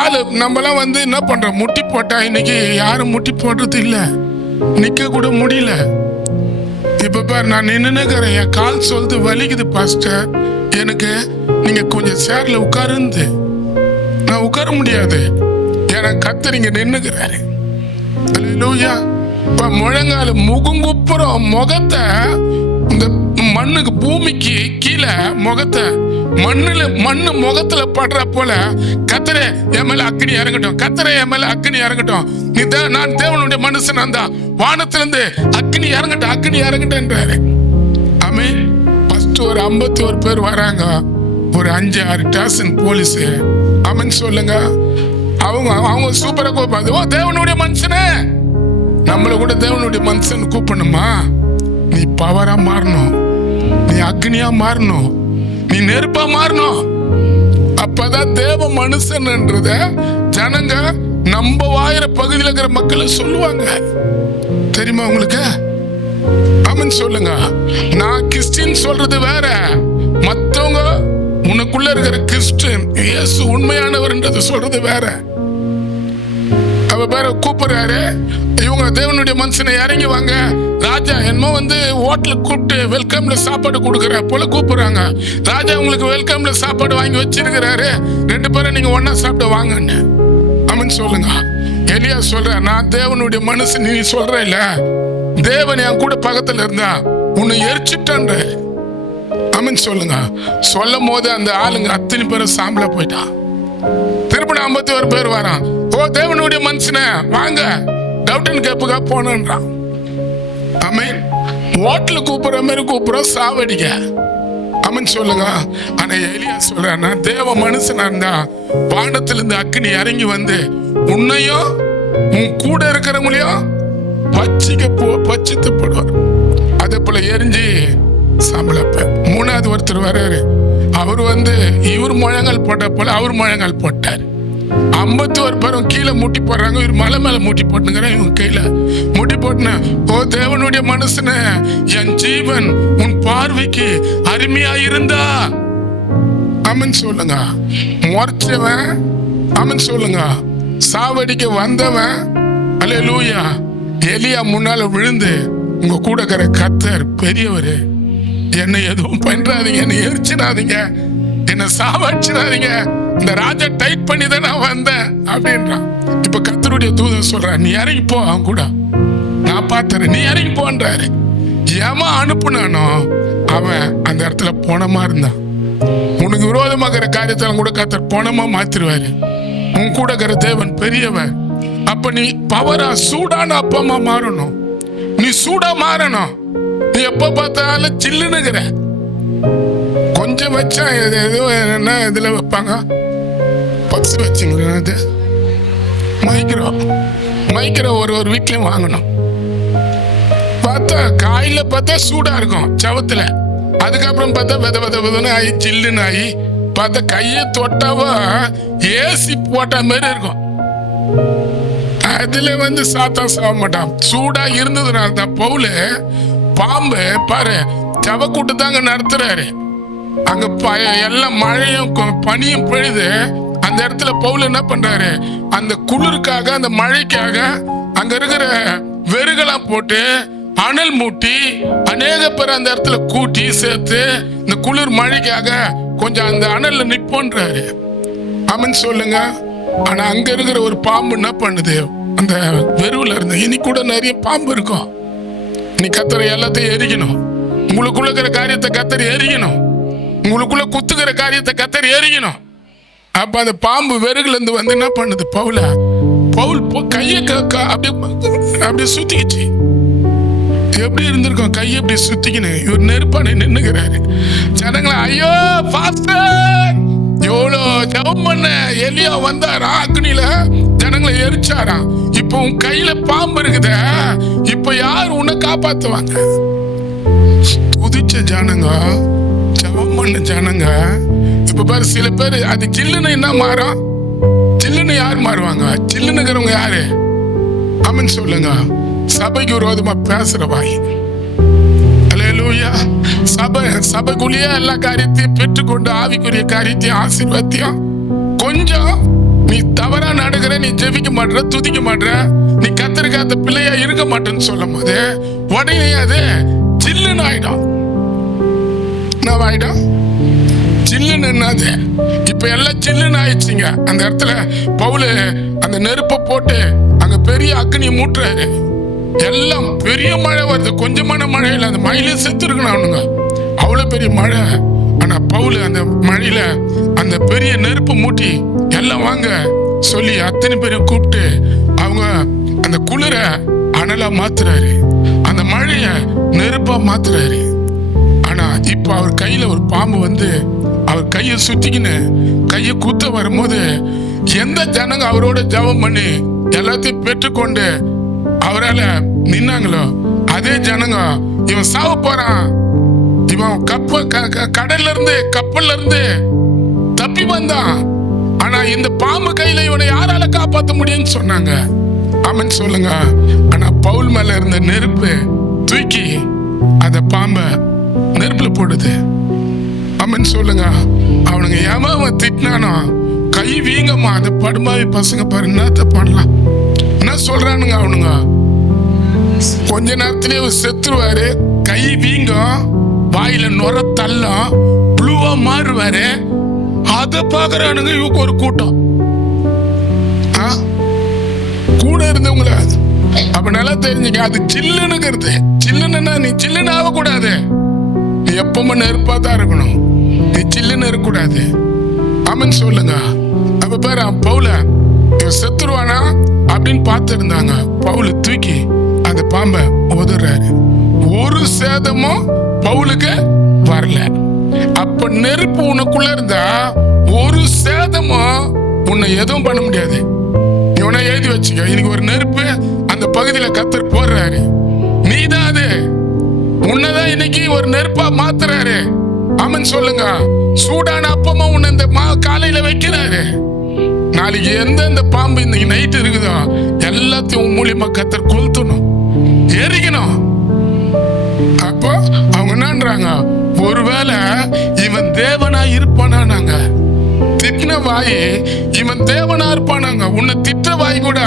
ஆளு நம்மளாம் வந்து என்ன பண்றோம்? முட்டி போட்டா இன்னைக்கு யாரும் முட்டி போடுறது இல்ல, நிக்க கூட முடியல. இப்ப பாரு, நான் நின்னுக்கிறேன், என் கால் சொல்லுது வலிக்குது பாஸ்டர், எனக்கு நீங்க கொஞ்சம் சேர்ல உட்காருந்து. நான் உட்கார முடியாது, ஏன்னா கர்த்தர் இங்க நின்னுக்கிறாரு. அல்லேலூயா. இப்ப முழங்கால முகங்குப்புறம் முகத்தை இந்த மண்ணுக்கு, பூமிக்கு கீழே முகத்தை மண்ணு முகத்துல படுற போல, கர்த்தரே என் மேல அக்னி இறங்கட்டும், கர்த்தரே என் மேல அக்னி இறங்கட்டும், நான் தேவனுடைய மனுஷன், அந்த வானத்திலிருந்து அக்னி இறங்கட்டும்ன்றாரு. ஆமே. ஃபர்ஸ்ட் ஒரு 51 பேர் வராங்க, ஒரு 5-6 ஸ்டேஷன் போலீஸ். ஆமென் சொல்லுங்க. அவங்க சூப்பரா கூப்பிடுறது, ஓ தேவனுடைய மனுஷனே. நம்மள கூட தேவனுடைய மனுஷன் கூப்பிடணுமா? நீ பவரா மாறணும், நீ அக்னியா மாறணும், நீ நெருப்பா மாறணும். அப்பதான் அதான் தேவ மனுஷன்ன்றத ஜனங்க நம்ம வாயிற பகுதியில் இருக்கிற மக்களை சொல்லுவாங்க. தெரியுமா உங்களுக்கு? ஆமென் சொல்லுங்க. நான் கிறிஸ்டின் சொல்றது வேற, மத்தவங்க உனக்குள்ள இருக்கிற கிறிஸ்டின் இயேசு உண்மையானவர்ன்றது சொல்றது வேற. அவ பேர கூப்பிடுறாரு, இவங்க தேவனுடைய மனுஷனை இறங்கி வாங்க, ராஜா என்னமோ ஹோட்டலுக்கு கூப்பிட்டு வெல்கம்ல சாப்பாடு கொடுக்குற போல கூப்பிடுறாங்க. ராஜா உங்களுக்கு வெல்கம்ல சாப்பாடு வாங்கி வச்சிருக்கிறாரு, 2 பேரும் நீங்க ஒன்னா சாப்பிட்டு வாங்கன்னு. ஆமென் சொல்லுங்க. எலியா சொல்ற, நான் தேவனுடைய மனுஷன், நீ சொல்ற இல்ல, தேவன் என் கூட பக்கத்துல இருந்தா உன்னை எரிச்சிட்டன்ற. ஆமென் சொல்லுங்க. சொல்லும் போது அந்த ஆளுங்க அத்தனை பேரும் சாம்பலா போயிட்டான். திருப்பி 51 பேர் வரான். ஓ தேவனுடைய மனுஷனே வாங்க, டவுட்டன் கேப்புக்கா போனன்றான். ஆமென். ஹோட்டல கூப்பிடுற மாதிரி கூப்பிடுறோம், சாவடிக்க. ஆமென் சொல்லுங்க. ஆனா எலியா சொல்ற, நான் தேவ மனுஷனா இருந்தா வானத்திலிருந்து அக்கினி இறங்கி உன்னையும் உன் கூட இருக்கிறவங்களையும் பச்சித்து போடுவார். அதே போல எரிஞ்சு சாம்பலப்ப. 3வது ஒருத்தர் வர்றாரு, அவர் இவர் முழங்கால் போட்ட போல அவர் முழங்கால் போட்டார். 51 பேரும் கீழே முட்டி போடுறாங்க, இவர் மலை மேல முட்டி போட்டுங்கிற, இவங்க கையில முட்டி போட்டுன. ஓ தேவனுடைய மனுஷனே, என் ஜீவன் உன் பார்வைக்கு அருமையா இருந்தா. ஆமென் சொல்லுங்க. முறைச்சவன், ஆமென் சொல்லுங்க, சாவடிக்க வந்தவன், அல்லேலூயா. எலியா முன்னால விழுந்து, உங்க கூட இருக்கிற கர்த்தர் பெரியவரு, என்னை எதுவும் பண்றாதீங்க, என்னை எரிச்சிடாதீங்க, என்னை சாவடிச்சிடாதீங்க, இந்த ராஜா டைட் பண்ணி தான் நான் வந்தேன் அப்படின்றான். இப்ப கர்த்தருடைய தூதன் சொல்றான், நீ இறங்கி போ, அவன் கூட நான் பார்த்தேன், நீ இறங்கி போன்றாரு. ஏமா அனுப்புனானோ அவன் அந்த இடத்துல போனமா இருந்தான். உனக்கு விரோதமாகிற காரியத்தெல்லாம் கூட கர்த்தர் போனமா மாத்திருவாரு. உன் கூட இருக்கிற தேவன் பெரியவன். அப்ப நீ பவரா சூடான அப்பமா மாறணும். நீ சூடா மாறணும். நீ எப்ப பார்த்தாலும் சில்லுனுங்கிற, கொஞ்சம் வச்சா ஏதோ என்ன இதுல வைப்பாங்க, பக்ஸ் வச்சுங்களா, மைக்ரோ ஒரு வீட்லயும் வாங்கணும். பார்த்தா காயில பார்த்தா சூடா இருக்கும் சவத்துல, அதுக்கப்புறம் பார்த்தா வித ஆகி சில்லுன்னு ஆகி, பார்த்தா கையை தொட்டாவா ஏசி போட்ட மாதிரி இருக்கும். அதுல சாத்தா சாக மாட்டான். சூடா இருந்ததுனால தான் பவுல் பாம்பு பாரு சவ கூட்டு தாங்க நடத்துறாரு. அங்க எல்லாம் மழையும் பனியும் பொழுது, அந்த இடத்துல பவுல் என்ன பண்றாரு, அந்த குளிருக்காக அந்த மழைக்காக அங்க இருக்கிற வெறுகெல்லாம் போட்டு அனல் மூட்டி அநேக பேர் அந்த இடத்துல கூட்டி சேர்த்து இந்த குளிர் மழைக்காக கொஞ்சம் அந்த அனல்ல நிப்போன்றாரு. ஆமென் சொல்லுங்க. ஆனா அங்க இருக்கிற ஒரு பாம்பு என்ன பண்ணுது, அந்த வெறுவுல இருந்து, இனி கூட நிறைய பாம்பு இருக்கும், நீ கத்தரை எல்லாத்தையும் எரிக்கணும், உங்களுக்குள்ள இருக்கிற காரியத்தை கத்தர் எரிக்கணும், உங்களுக்குள்ள குத்துக்கிற காரியத்தை கத்தர் எரிக்கணும். அப்ப அந்த பாம்பு வெறுகுல இருந்து என்ன பண்ணுது, பவுல் கையை அப்படியே சுத்திக்கிச்சு. எப்படி இருந்திருக்கும், கையை அப்படி சுத்திக்கின்னு இவர் நெருப்பானை நின்னுகிறாரு. ஜனங்களா ஐயோ பாஸ்டர் எவ்வளோ ஜெபம் பண்ண, எலியா வந்தாரா அக்னியில ஜனங்களை எரிச்சாராம், இப்ப உன் கையில பாம்பு இருக்குத, இப்ப யார் உன்னை காப்பாத்துவாங்க? உதிச்ச ஜனங்க, ஜெபம் பண்ண ஜனங்க. இப்ப பாரு சில பேர் அது சில்லுன்னு என்ன மாறும், சில்லுன்னு யார் மாறுவாங்க, சில்லுன்னுங்கிறவங்க யாரு? ஆமென் சொல்லுங்க. சபைக்கு விரோதமா பேசுற வாய். அல்லேலூயா. சபைக்குள்ளேயே எல்லா காரியத்தையும் பெற்றுக்கொண்டு ஆவிக்குரிய காரியத்தையும் ஆசீர்வாதத்தையும், கொஞ்சம் நீ தவறா நடக்கிற, நீ ஜெபிக்க மாட்டற, துதிக்க மாட்டற, நீ கத்தரிக்காத பிள்ளையா இருக்க மாட்டேன்னு சொல்லும் போது உடனே அது சில்லுன்னு ஆயிடும். என்ன ஆயிடும்? சில்லுன்னு என்னது? இப்ப எல்லாம் சில்லுன்னு ஆயிடுச்சுங்க. அந்த இடத்துல பவுல் அந்த நெருப்பை போட்டு அங்க பெரிய அக்னி மூட்டுறாரு. எல்லாம் பெரிய மழை வருது, கொஞ்சமான மழை இல்லை, அந்த மழையில செத்து இருக்கணும் அவனுங்க, அவ்வளவு பெரிய மழை. ஆனா பவுல் அந்த மழையில அந்த பெரிய நெருப்பு மூட்டி எல்லாம் வாங்க சொல்லி அத்தனை பேரையும் கூப்பிட்டு அவங்க அந்த குளிர அனலா மாத்துறாரு, அந்த மழைய நெருப்பா மாத்துறாரு. ஆனா இப்ப அவர் கையில ஒரு பாம்பு அவர் கையை சுத்திக்கின்னு கையை குத்த வரும்போது, எந்த ஜனங்க அவரோட ஜெபம் பண்ணி எல்லாத்தையும் பெற்றுக்கொண்டு அவரால நின்னாங்களோ அதே ஜனங்க, இவன் சாவ போறான், இவன் கடல்ல இருந்து கப்பல்ல இருந்து தப்பி வந்தான், பாம்பு கையில இவனை யாரால காப்பாற்ற முடியும்னு சொன்னாங்க. ஆமென் சொல்லுங்க. ஆனா பவுல் மேல இருந்த நெருப்பு தூக்கி அந்த பாம்பை நெருப்புல போடுது. ஆமென் சொல்லுங்க. அவனுங்க ஏமாவன் திட்டினானோ கை வீங்கம்மா. அந்த படுமாவி பசங்க பாரு என்னத்த பண்ணலாம், என்ன சொல்றானுங்க அவனுங்க. கொஞ்ச நேரத்திலேயே செத்துருவாரு, கை வீங்கும், வாயில நுர தள்ளும், புளுவா மாறுவாரு. அத பாக்குறானுங்க இவங்க ஒரு கூட்டம். கூட இருந்தவங்கள அப்ப நல்லா தெரிஞ்சுக்க, அது சில்லுனுங்கிறது. சில்லுன்னா நீ சில்லுன்னு ஆகக்கூடாது, நீ எப்பவுமே நெருப்பா தான் இருக்கணும், நீ சில்லுன்னு இருக்கக்கூடாது. ஆமென் சொல்லுங்க. அப்ப பேரு பவுல செத்துருவானா அப்படின்னு பார்த்து இருந்தாங்க. பவுல தூக்கி அந்த பாம்பை உதறாரு. ஒரு சேதமும் பவுலுக்கு வரல. அப்ப நெருப்பு உனக்குள்ள இருந்தா ஒரு சேதமும் உன்னை எதுவும் பண்ண முடியாது. இவனை எழுதி வச்சுக்க, இன்னைக்கு ஒரு நெருப்பு அந்த பகுதியில கர்த்தர் போடுறாரு, நீதான் அது. உன்னதான் இன்னைக்கு ஒரு நெருப்பா மாத்துறாரு. ஆமென் சொல்லுங்க. சூடான அப்பமா உன்னை இந்த காலையில வைக்கிறாரு. நாளைக்கு எந்தெந்த பாம்பு இன்னைக்கு நைட் இருக்குதோ எல்லாத்தையும் மூலியமா கர்த்தர் கொளுத்தணும், எரிக்கணும். அப்போ அவங்க என்னன்றாங்க, ஒருவேளை இவன் தேவனா இருப்பானா? நாங்க திட்டின வாய் இவன் தேவனா இருப்பானாங்க. உன்னை திட்ட வாய் கூட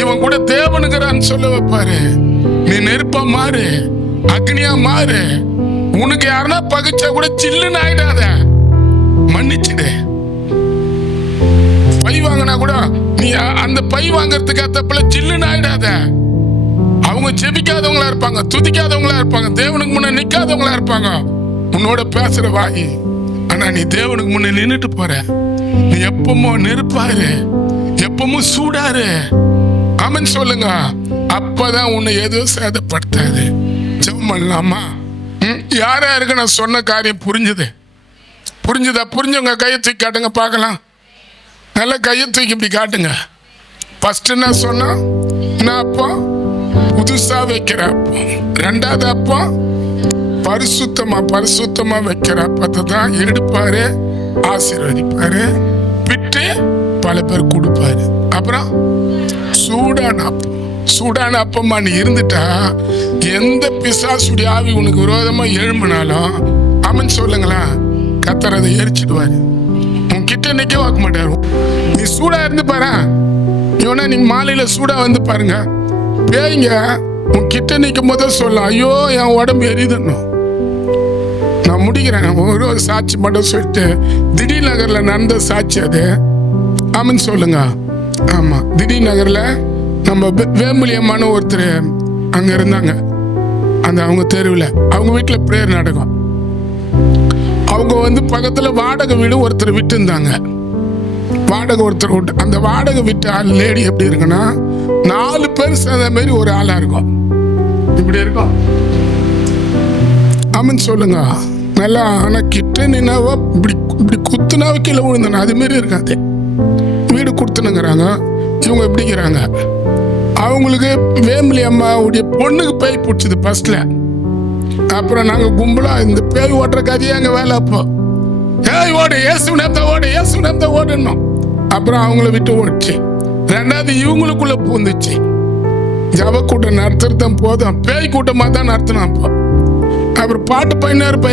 இவன் கூட தேவனுங்கிறான்னு சொல்ல வைப்பாரு. நீ நெருப்பா மாறு, அக்னியா மாறு. உனக்கு யாருன்னா பகிச்சா கூட சில்லுன்னு ஆயிடாத, மன்னிச்சுடு. பை வாங்கினா கூட நீ அந்த பை வாங்கறதுக்கு அத்தப்பல சில்லுன்னு ஆயிடாத. அவங்க ஜெபிக்காதவங்களா இருப்பாங்க, துதிக்காதவங்களா இருப்பாங்க, தேவனுக்கு முன்ன நிக்காதவங்களா இருப்பாங்க உன்னோட பேசுற வாய். ஆனா நீ தேவனுக்கு முன்ன நின்னுட்டு போற. நீ எப்பவும் நெருப்பாரு, எப்பவும் சூடாரு. ஆமென் சொல்லுங்க. அப்பதான் உன்னை எதுவும் சேதப்படுத்தாது. ஜெபம் பண்ணலாமா? யாரா இருக்கு நான் சொன்ன காரியம் புரிஞ்சுது? புரிஞ்சுதா? புரிஞ்சவங்க கையை தூக்கி காட்டுங்க பார்க்கலாம். நல்லா கையை தூக்கி இப்படி காட்டுங்க. ஃபர்ஸ்ட் என்ன சொன்னா, நான் அப்போ புதுசா வைக்கிற அப்போ, ரெண்டாவது அப்போ பரிசுத்தமா வைக்கிற அப்பத்தை தான் எடுப்பாரு, ஆசீர்வதிப்பாரு, பிட்டு பல பேர் கொடுப்பாரு. அப்புறம் சூடான அப்பமா நீ இருந்துட்டா எந்த பிசாசுடைய ஆவி உனக்கு விரோதமா எழும்பினாலும் ஆமென் சொல்லுங்களா, கர்த்தர் அதை எரிச்சிடுவாரு. உன்கிட்ட நிக்க வைக்க மாட்டாரு. நீ சூடா இருந்து பாரு. இவனா நீங்க மாலையில சூடா வந்து பாருங்க, பேய்ங்க உன்கிட்ட நிற்கும் போது சொல்ல, ஐயோ என் உடம்பு எரியுதுன்னு. நான் முடிக்கிறேன். ஒரு சாட்சி மட்டும் சொல்லிட்டு, திடீர் நகர்ல நடந்த சாட்சி அது. ஆமென் சொல்லுங்க. ஆமா, திடீர் நகர்ல நம்ம வேம்புலியம்மான ஒருத்தர் அங்க இருந்தாங்க. அந்த அவங்க தெருவில் அவங்க வீட்டுல பிரேயர் நடக்கும். அவங்க வந்து பக்கத்துல வாடகை வீடு ஒருத்தர் விட்டு இருந்தாங்க. வாடகை ஒருத்தர் விட்டு, அந்த வாடகை விட்டு ஆள் லேடி எப்படி இருக்குன்னா, 4 பேர் சேர்ந்த மாதிரி ஒரு ஆளா இருக்கும். இப்படி இருக்கும். ஆமென் சொல்லுங்க. நல்லா ஆனா கிட்ட நின்னாவோ இப்படி குத்துனாவோ கீழே விழுந்தானே அது மாரி இருக்காது. வீடு கொடுத்துனுங்கிறாங்க. இவங்க எப்படிங்கிறாங்க, அவங்களுக்கு வேம்பலி அம்மாவுடைய பொண்ணுக்கு பேய் பிடிச்சது ஃபர்ஸ்ட்ல. அப்புறம் நாங்க கும்பலா இந்த பேய் ஓட்டுற கதையே அங்க வேலை. அப்போ ஏய் ஓடு, ஏசு நேரத்தை ஓடு, ஏசு நேரத்தை ஓடணும். அப்புறம் அவங்கள விட்டு ஓடிச்சு. ரெண்டாவது இவங்களுக்குள்ள பூந்துச்சு. ஜப கூட்டம் நடத்துறதும் போதும், பேய் கூட்டமா தான் நடத்தணும். அப்போ அப்புறம் பாட்டு பையனா இருப்ப,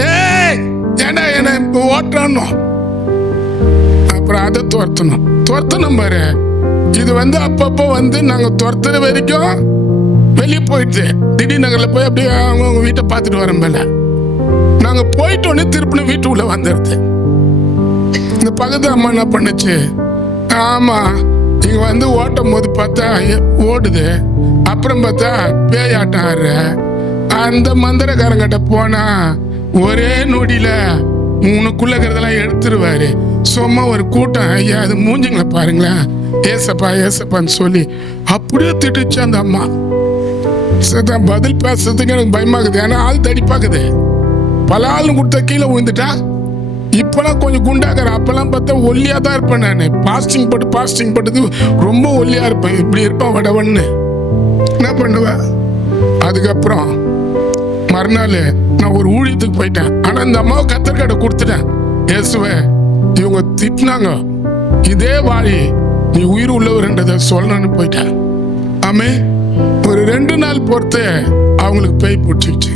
ஏண்டா என்ன இப்போ ஓட்டுறான்னு. அப்புறம் அதை துரத்தணும் பாரு. இது வந்து அப்பப்போ வந்து நாங்க துரத்துற வரைக்கும் வெளியே போயிடுச்சு. திடீர் நகர்ல போய் அப்படியே அவங்க வீட்டை பார்த்துட்டு வரோம். மேல நாங்க போயிட்டோன்னே திருப்பின வீட்டுக்குள்ள வந்துடுது. இந்த பக்கத்து அம்மா என்ன பண்ணுச்சு, ஆமா இங்க வந்து ஓட்டும் போது பார்த்தா ஓடுது. அப்புறம் பார்த்தா பேயாட்டம் ஆடுற. அந்த மந்திரக்காரங்கிட்ட போனா ஒரே நொடியில உனக்குள்ள இருக்கிறதெல்லாம் எடுத்துருவாரு. சும்மா ஒரு கூட்டம், ஐயா அது மூஞ்சிங்களை பாருங்களேன், ஏசப்பா ஏசப்பான்னு சொல்லி அப்படியே திட்டுச்சு அந்த அம்மா. பதில் பேசுறதுக்கு எனக்கு பயமாக்குது. ஏன்னா ஆள் தடி பாக்குது. பல ஆள் கொடுத்த கீழே விழுந்துட்டா. இப்பெல்லாம் கொஞ்சம் குண்டாக்குற. அப்பெல்லாம் பார்த்தா ஒல்லியா தான் இருப்பேன். நான் பாஸ்டிங் போட்டது ரொம்ப ஒல்லியா இருப்பேன். இப்படி இருப்பேன் வடவன்னு. என்ன பண்ணுவேன். அதுக்கப்புறம் மறுநாள் நான் ஒரு ஊழியத்துக்கு போயிட்டேன். ஆனா இந்த அம்மாவை கத்தர்கடை கொடுத்துட்டேன். இயேசுவே இவங்க திட்டினாங்க, இதே வாழி நீ உயிர் உள்ளவர்ன்றதை சொல்லணும்னு போயிட்டேன். ஆமே. ஒரு 2 நாள் பொறுத்து அவங்களுக்கு பேய் பிடிச்சிச்சு.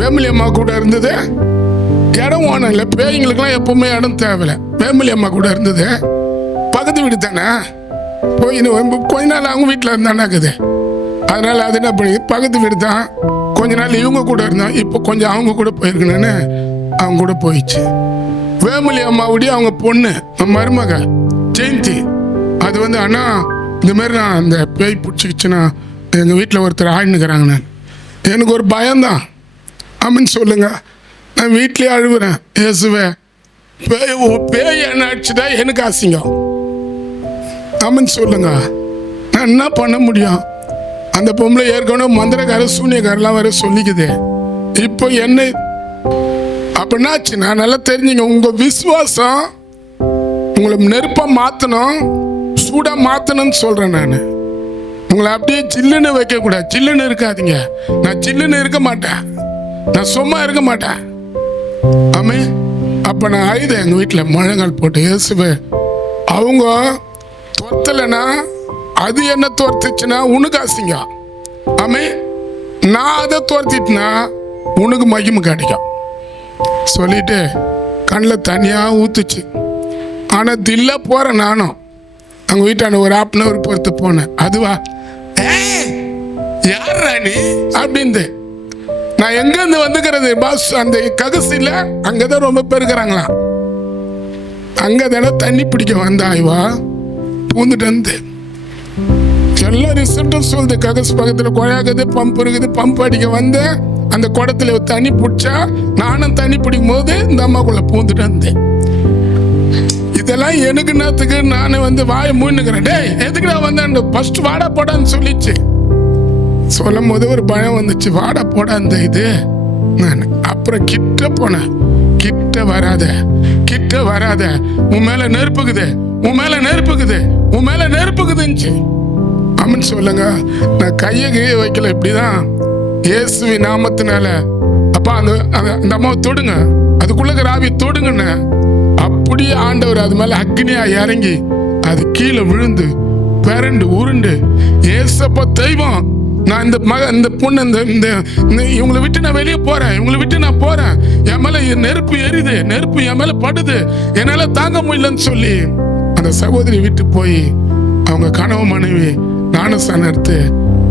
வேம்பலி அம்மா கூட இருந்தது. இடம் ஓனம் இல்லை, பேய்களுக்கெல்லாம் எப்பவுமே இடம் தேவையில்லை. வேம்பலி அம்மா கூட இருந்தது. பக்கத்து வீடு தானே, போய் கொஞ்ச நாள் அவங்க வீட்டில் இருந்தானாக்குது. அதனால அது என்ன பண்ணி பக்கத்து வீடு தான், கொஞ்ச நாள் இவங்க கூட இருந்தான், இப்போ கொஞ்சம் அவங்க கூட போயிருக்கணுன்னு அவங்க கூட போயிடுச்சு. வேம்பலி அம்மாவுடைய அவங்க பொண்ணு மருமக ஜெயந்தி அது அண்ணா இந்த மாதிரி நான் அந்த பேய் பிடிச்சிக்கிச்சுன்னா எங்கள் வீட்டில் ஒருத்தர் ஆயினுக்கிறாங்கண்ணே. எனக்கு ஒரு பயம்தான். அப்படின்னு சொல்லுங்க. நான் வீட்லேயே அழுவுறேன், இயேசுவே பேய் என்ன அடிச்சுட்டா எனக்கு அசிங்கம் அப்படின்னு சொல்லுங்க. நான் என்ன பண்ண முடியும்? அந்த பொம்பளை ஏற்கனவே மந்திரக்கார சூனியக்காரெல்லாம் வர சொல்லிக்குது. இப்போ என்ன அப்படின்னாச்சு? நான் நல்லா தெரிஞ்சுங்க. உங்க விசுவாசம் உங்களை நெருப்பா மாத்தணும், சூடா மாத்தணும்னு சொல்றேன். நான் உங்களை அப்படியே சில்லுன்னு வைக்க கூடாது. சில்லுன்னு இருக்காதீங்க. நான் சில்லுன்னு இருக்க மாட்டேன், நான் சும்மா இருக்க மாட்டேன். ஆமே. அப்ப நான் அழுதேன் எங்க வீட்டில் முழங்கால் போட்டு, இயேசுவே அவங்க துரத்தலைன்னா அது என்ன துரத்துச்சுன்னா உனக்கு அசிங்கம். ஆமே. நான் அதை துரத்திட்டுனா உனக்கு மகிமை கிடைக்கும் சொல்லிட்டு கண்ணில் தனியாக ஊத்துச்சு. ஆனால் தில்ல போகிறேன் நானும். அங்கே வீட்டான ஒரு 1/2 hour பொறுத்து போனேன். அதுவா யார் ராணி அப்படின்னு. நான் எங்கேருந்து வந்துக்கிறது பாஸ்? அந்த ககசில அங்கே தான் ரொம்ப பேர் இருக்கிறாங்களாம். அங்கே தானே தண்ணி பிடிக்க வந்தா இவா பூந்துட்டு வந்து எல்லா ரிசல்ட்டும் சொல்லுது. ககசு பக்கத்தில் குழாக்குது, பம்ப் இருக்குது. பம்ப் அடிக்க வந்து அந்த குடத்துல தண்ணி பிடிச்சா நானும் தண்ணி பிடிக்கும் போது இந்த அம்மாக்குள்ள பூந்துட்டு வந்தேன். இதெல்லாம் எனக்கு நேரத்துக்கு நான் வாயை மூணுக்கிறேன். டேய் எதுக்குடா வந்தேன்? ஃபர்ஸ்ட் வாடா போடான்னு சொல்லிச்சு. சொல்லும் போது ஒரு பயம் வந்துச்சு, வாடா போடா அந்த இது. நான் அப்புறம் கிட்ட போனேன். கிட்ட வராத, கிட்ட வராத, உன் மேல நெருப்புக்குது, உன் மேல நெருப்புக்குது, உன் மேல நெருப்புக்குதுன்னு அப்படின்னு சொல்லுங்க. நான் கையை வைக்கல, இப்படிதான் இயேசுவி நாமத்தினால அப்பா அந்த அம்மாவை தொடுங்க, அதுக்குள்ள ஆவி தொடுங்கன்னு அப்படியே ஆண்டவர் அது மேல அக்னியா இறங்கி அது கீழே விழுந்து பிறண்டு உருண்டு, ஏசப்பா தெய்வம், நான் இந்த பொண்ணு இவங்களை விட்டு நான் வெளியே போறேன், இவங்களை விட்டு நான் போறேன், என் மேல நெருப்பு எரியுது, நெருப்பு என் மேல படுது, என்னால தாங்க முடியலன்னு சொல்லி அந்த சகோதரி விட்டு போய் அவங்க கனவு மனைவி ஞானஸ்தானம் எடுத்து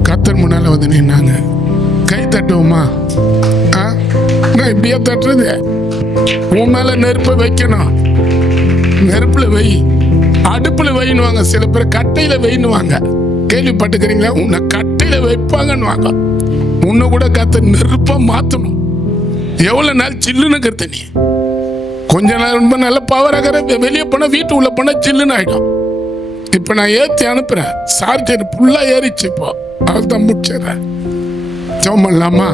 கர்த்தர் முன்னால நின்னாங்க. கை தட்டுவோமா? நான் இப்படியே தட்டுறது. உன் மேல நெருப்பை வைக்கணும், நெருப்புல வை, அடுப்புல வைன்னுவாங்க. சில பேர் கட்டையில வைன்னுவாங்க, கேள்விப்பட்டுக்கிறீங்களா? உன்னை கட்டையில வைப்பாங்கன்னு வாங்க. உன்னை கூட கர்த்தர் நெருப்பா மாத்தணும். எவ்வளவு நாள் சில்லுன்னு கருத்து நீ கொஞ்ச நாள் ரொம்ப நல்ல பவராக வெளியே போனா வீட்டு உள்ள போனா சில்லுன்னு ஆயிடும். இப்ப நான் ஏத்தி அனுப்புறேன், சார்ஜர் ஃபுல்லா ஏறிச்சு. இப்போ அவள் தான் முடிச்சிடறேன். ஜெபம் பண்ணலாமா?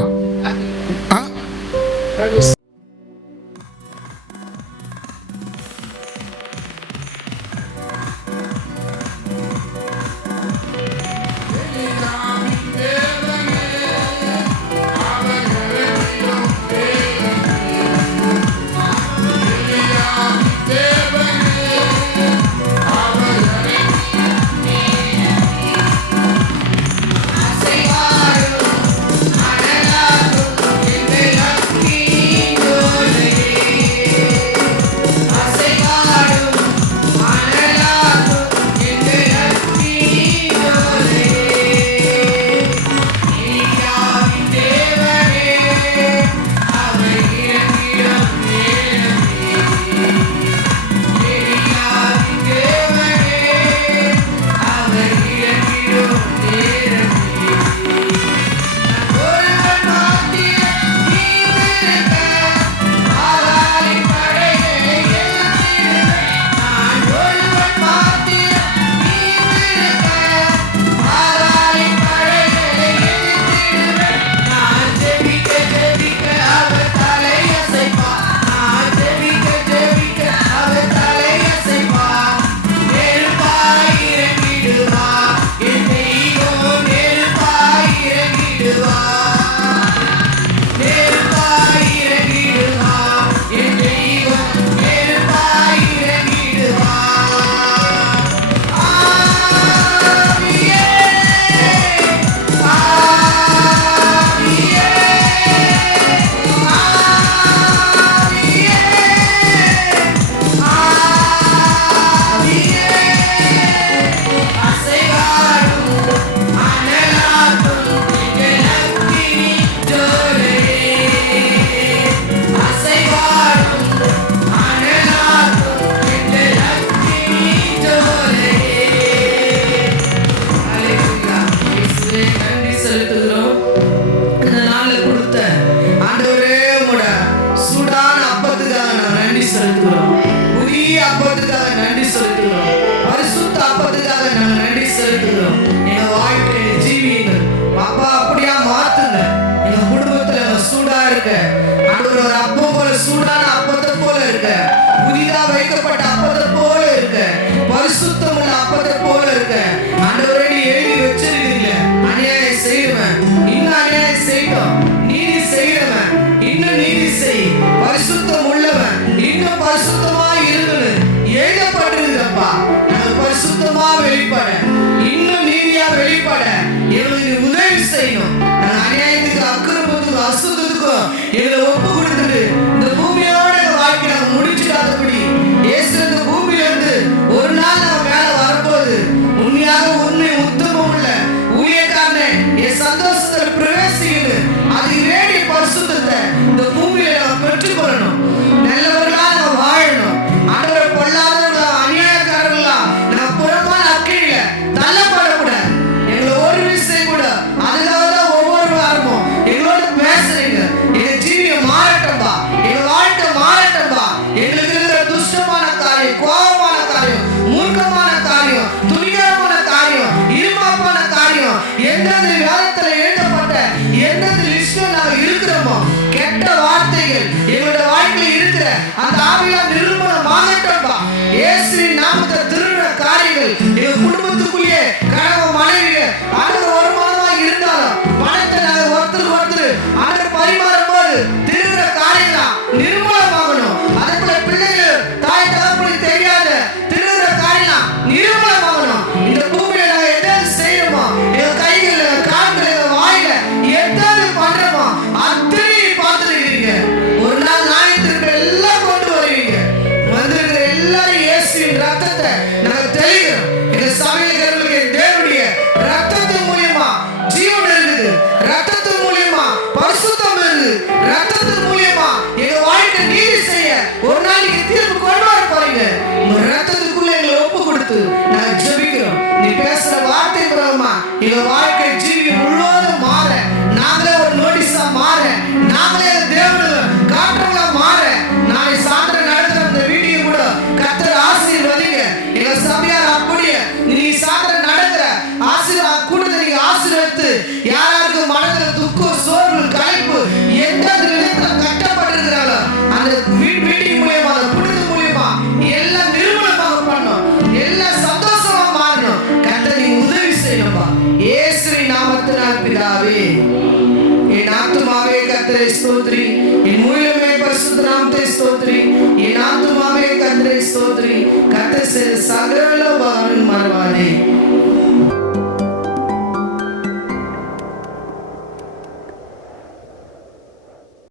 அப்பத்துக்காக நன்றி செலுத்துகிறோம். பரிசுத்த அப்பத்துக்காக நாங்கள் நன்றி செலுத்துகிறோம். எங்க வாழ்க்கையை ஜீவியுங்கள் அப்பா, அப்படியா மாத்துங்க. எங்க குடும்பத்துல சூடா இருக்க ஆண்டவரே, ஒரு அப்பம் போல, சூடான அப்பத்தை போல இருக்க, புதிதா வைக்கப்பட்ட அப்பத்தை போல இருக்க, பரிசுத்தம் உள்ள அப்பத்தை போல இருக்க ஆண்டவரே, நீ எழுதி வச்சிருக்கீங்க. அநியாயம் செய்யவன் இன்னும் அநியாயம் செய்யணும், நீதி செய்யறவன் இன்னும் நீதி செய், பரிசுத்தம் உள்ளவன் இன்னும் பரிசுத்தமா இருக்கணும் எழுதப்பட்டிருக்கப்பா. நாங்கள் பரிசுத்தமா வெளிப்பட, இன்னும் நீதியா வெளிப்பட எங்களுக்கு உதவி செய்யணும். நாங்கள் அநியாயத்துக்கு, அக்கிரமத்துக்கு, அசுத்தத்துக்கும் எங்களை ஒப்பு கொடுத்துட்டு இந்த பூமியோட வாழ்க்கை நாங்கள் முடிச்சுடாதபடி இயேசு இந்த பூமியில இருந்து ஒரு நாள் நம்ம மேல வரப்போகுது. உண்மையாக உண்மை உத்தமம் உள்ள ஊழியக்காரனே, என் சந்தோஷத்துல பிரவேசிக்கணும். அது வேண்டிய பரிசுத்தத்தை இந்த பூமியில நம்ம பெற்றுக்கொள்ளணும். நல்லவர்களா நம்ம வாழணும். ஆண்டவரை பொல்லாதவர்களா, அநியாயக்காரர்களா நம்ம புறமான அக்கிழில தள்ளப்படக்கூடாது. எங்களை ஒரு விஷயம் கூட அதுக்காக தான் ஒவ்வொரு வாரமும் எங்களோட பேசுறீங்க. எங்க ஜீவியம் மாறட்டம்பா, எங்க வாழ்க்கை மாறட்டம்பா. எங்களுக்கு இருக்கிற துஷ்டமான காரியம், கோபமான காரியம், மூர்க்கமான காரியம், துணிகரமான காரியம், இருமாப்பான காரியம், எந்தெந்த வேதத்துல எழுதப்பட்ட எந்தெந்த லிஸ்ட்ல நாங்க இருக்கிறோமோ கெட்ட வார்த்தைகள் எங்களோட வாழ்க்கையில் இருக்கிற அந்த ஆவியால் நிர்மூலமாகட்டம்பா. இயேசுவின் நாமத்தில் திருடுற காரியங்கள் எங்க குடும்பத்துக்குள்ளேயே கணவன் மனைவி ஆண்டவர் ஒரு மனமாக இருந்தாலும் பணத்தை நாங்கள் ஒருத்தர் ஆண்டவர் பரிமாறும் போது திருடுற காரியங்கள் நிர்மூலமாகணும். அதுக்குள்ள பிள்ளைகள் தாய் தகப்பனுக்கு தெரியாத திருடுற காரியம் நிர்மூலமாகணும். இந்த பூமியில நாங்கள் எதாவது செய்யறோமோ, எங்க கைகள், கால்கள், எங்க வாயில எதாவது பண்றோமோ அத்தனையும் பார்த்துருக்கீங்க. ஒரு நாள் நியாயத்திற்கு எல்லாம் கொண்டு வருவீங்க. வந்திருக்கிற எல்லாரும் இயேசுவின் ரத்தத்தை நாங்கள் தெளிக்கிறோம். எங்க சபைகளுக்கு தேவனுடைய ரத்தத்து மூலியமா ஜீவன் இருக்குது, ரத்தத்து மூலியமா பரிசுத்தம் இருக்குது, ரத்தத்து மூலியமா எங்க வாழ்க்கை நீதி செய்ய ஒரு நாள் நீங்க தீர்ப்பு கொண்டு வர போறீங்க. உங்க ரத்தத்துக்குள்ள எங்களை ஒப்பு கொடுத்து நாங்கள் ஜெபிக்கிறோம். நீ பேசுற வார்த்தை பிரகாரமா எங்க வாழ்க்கை ஜீவி முழுவதும் மாற, நாங்களே ஒரு நோட்டீஸா மாற, நாங்களே தேவனுக்கு காட்டுறவங்களா மாற, நாளை சாயந்தரம் நடத்துற அந்த வீடியோ கூட கர்த்தர் ஆசீர்வதிங்க. எங்க சபையார் அப்படியே நீ சாயந்தரம் நடக்கிற ஆசீர்வாத கூட்டத்தை நீங்க ஆசீர்வதித்து யாராருக்கு மனதுல துக்கம், சோர்வு, களைப்பு எந்த விதத்துல கட்டப்பட்டிருக்கிறாங்களோ அந்த மீட்டிங் மூலியமா, அந்த கூட்டத்து மூலியமா எல்லாம் நிர்மூலமாக பண்ணணும், எல்லாம் சந்தோஷமா மாறணும். கர்த்தர் நீங்க உதவி செய்யணும்பா. இயேசுவின் நாமத்தினால் பிதாவே. என் ஆத்துமாவே கர்த்தரை ஸ்தோத்திரி, என் முழுமே பரிசுத்த நாமத்தை ஸ்தோத்திரி, என் ஆத்துமாவே கர்த்தரை ஸ்தோத்திரி. கர்த்தர் செய்த சகல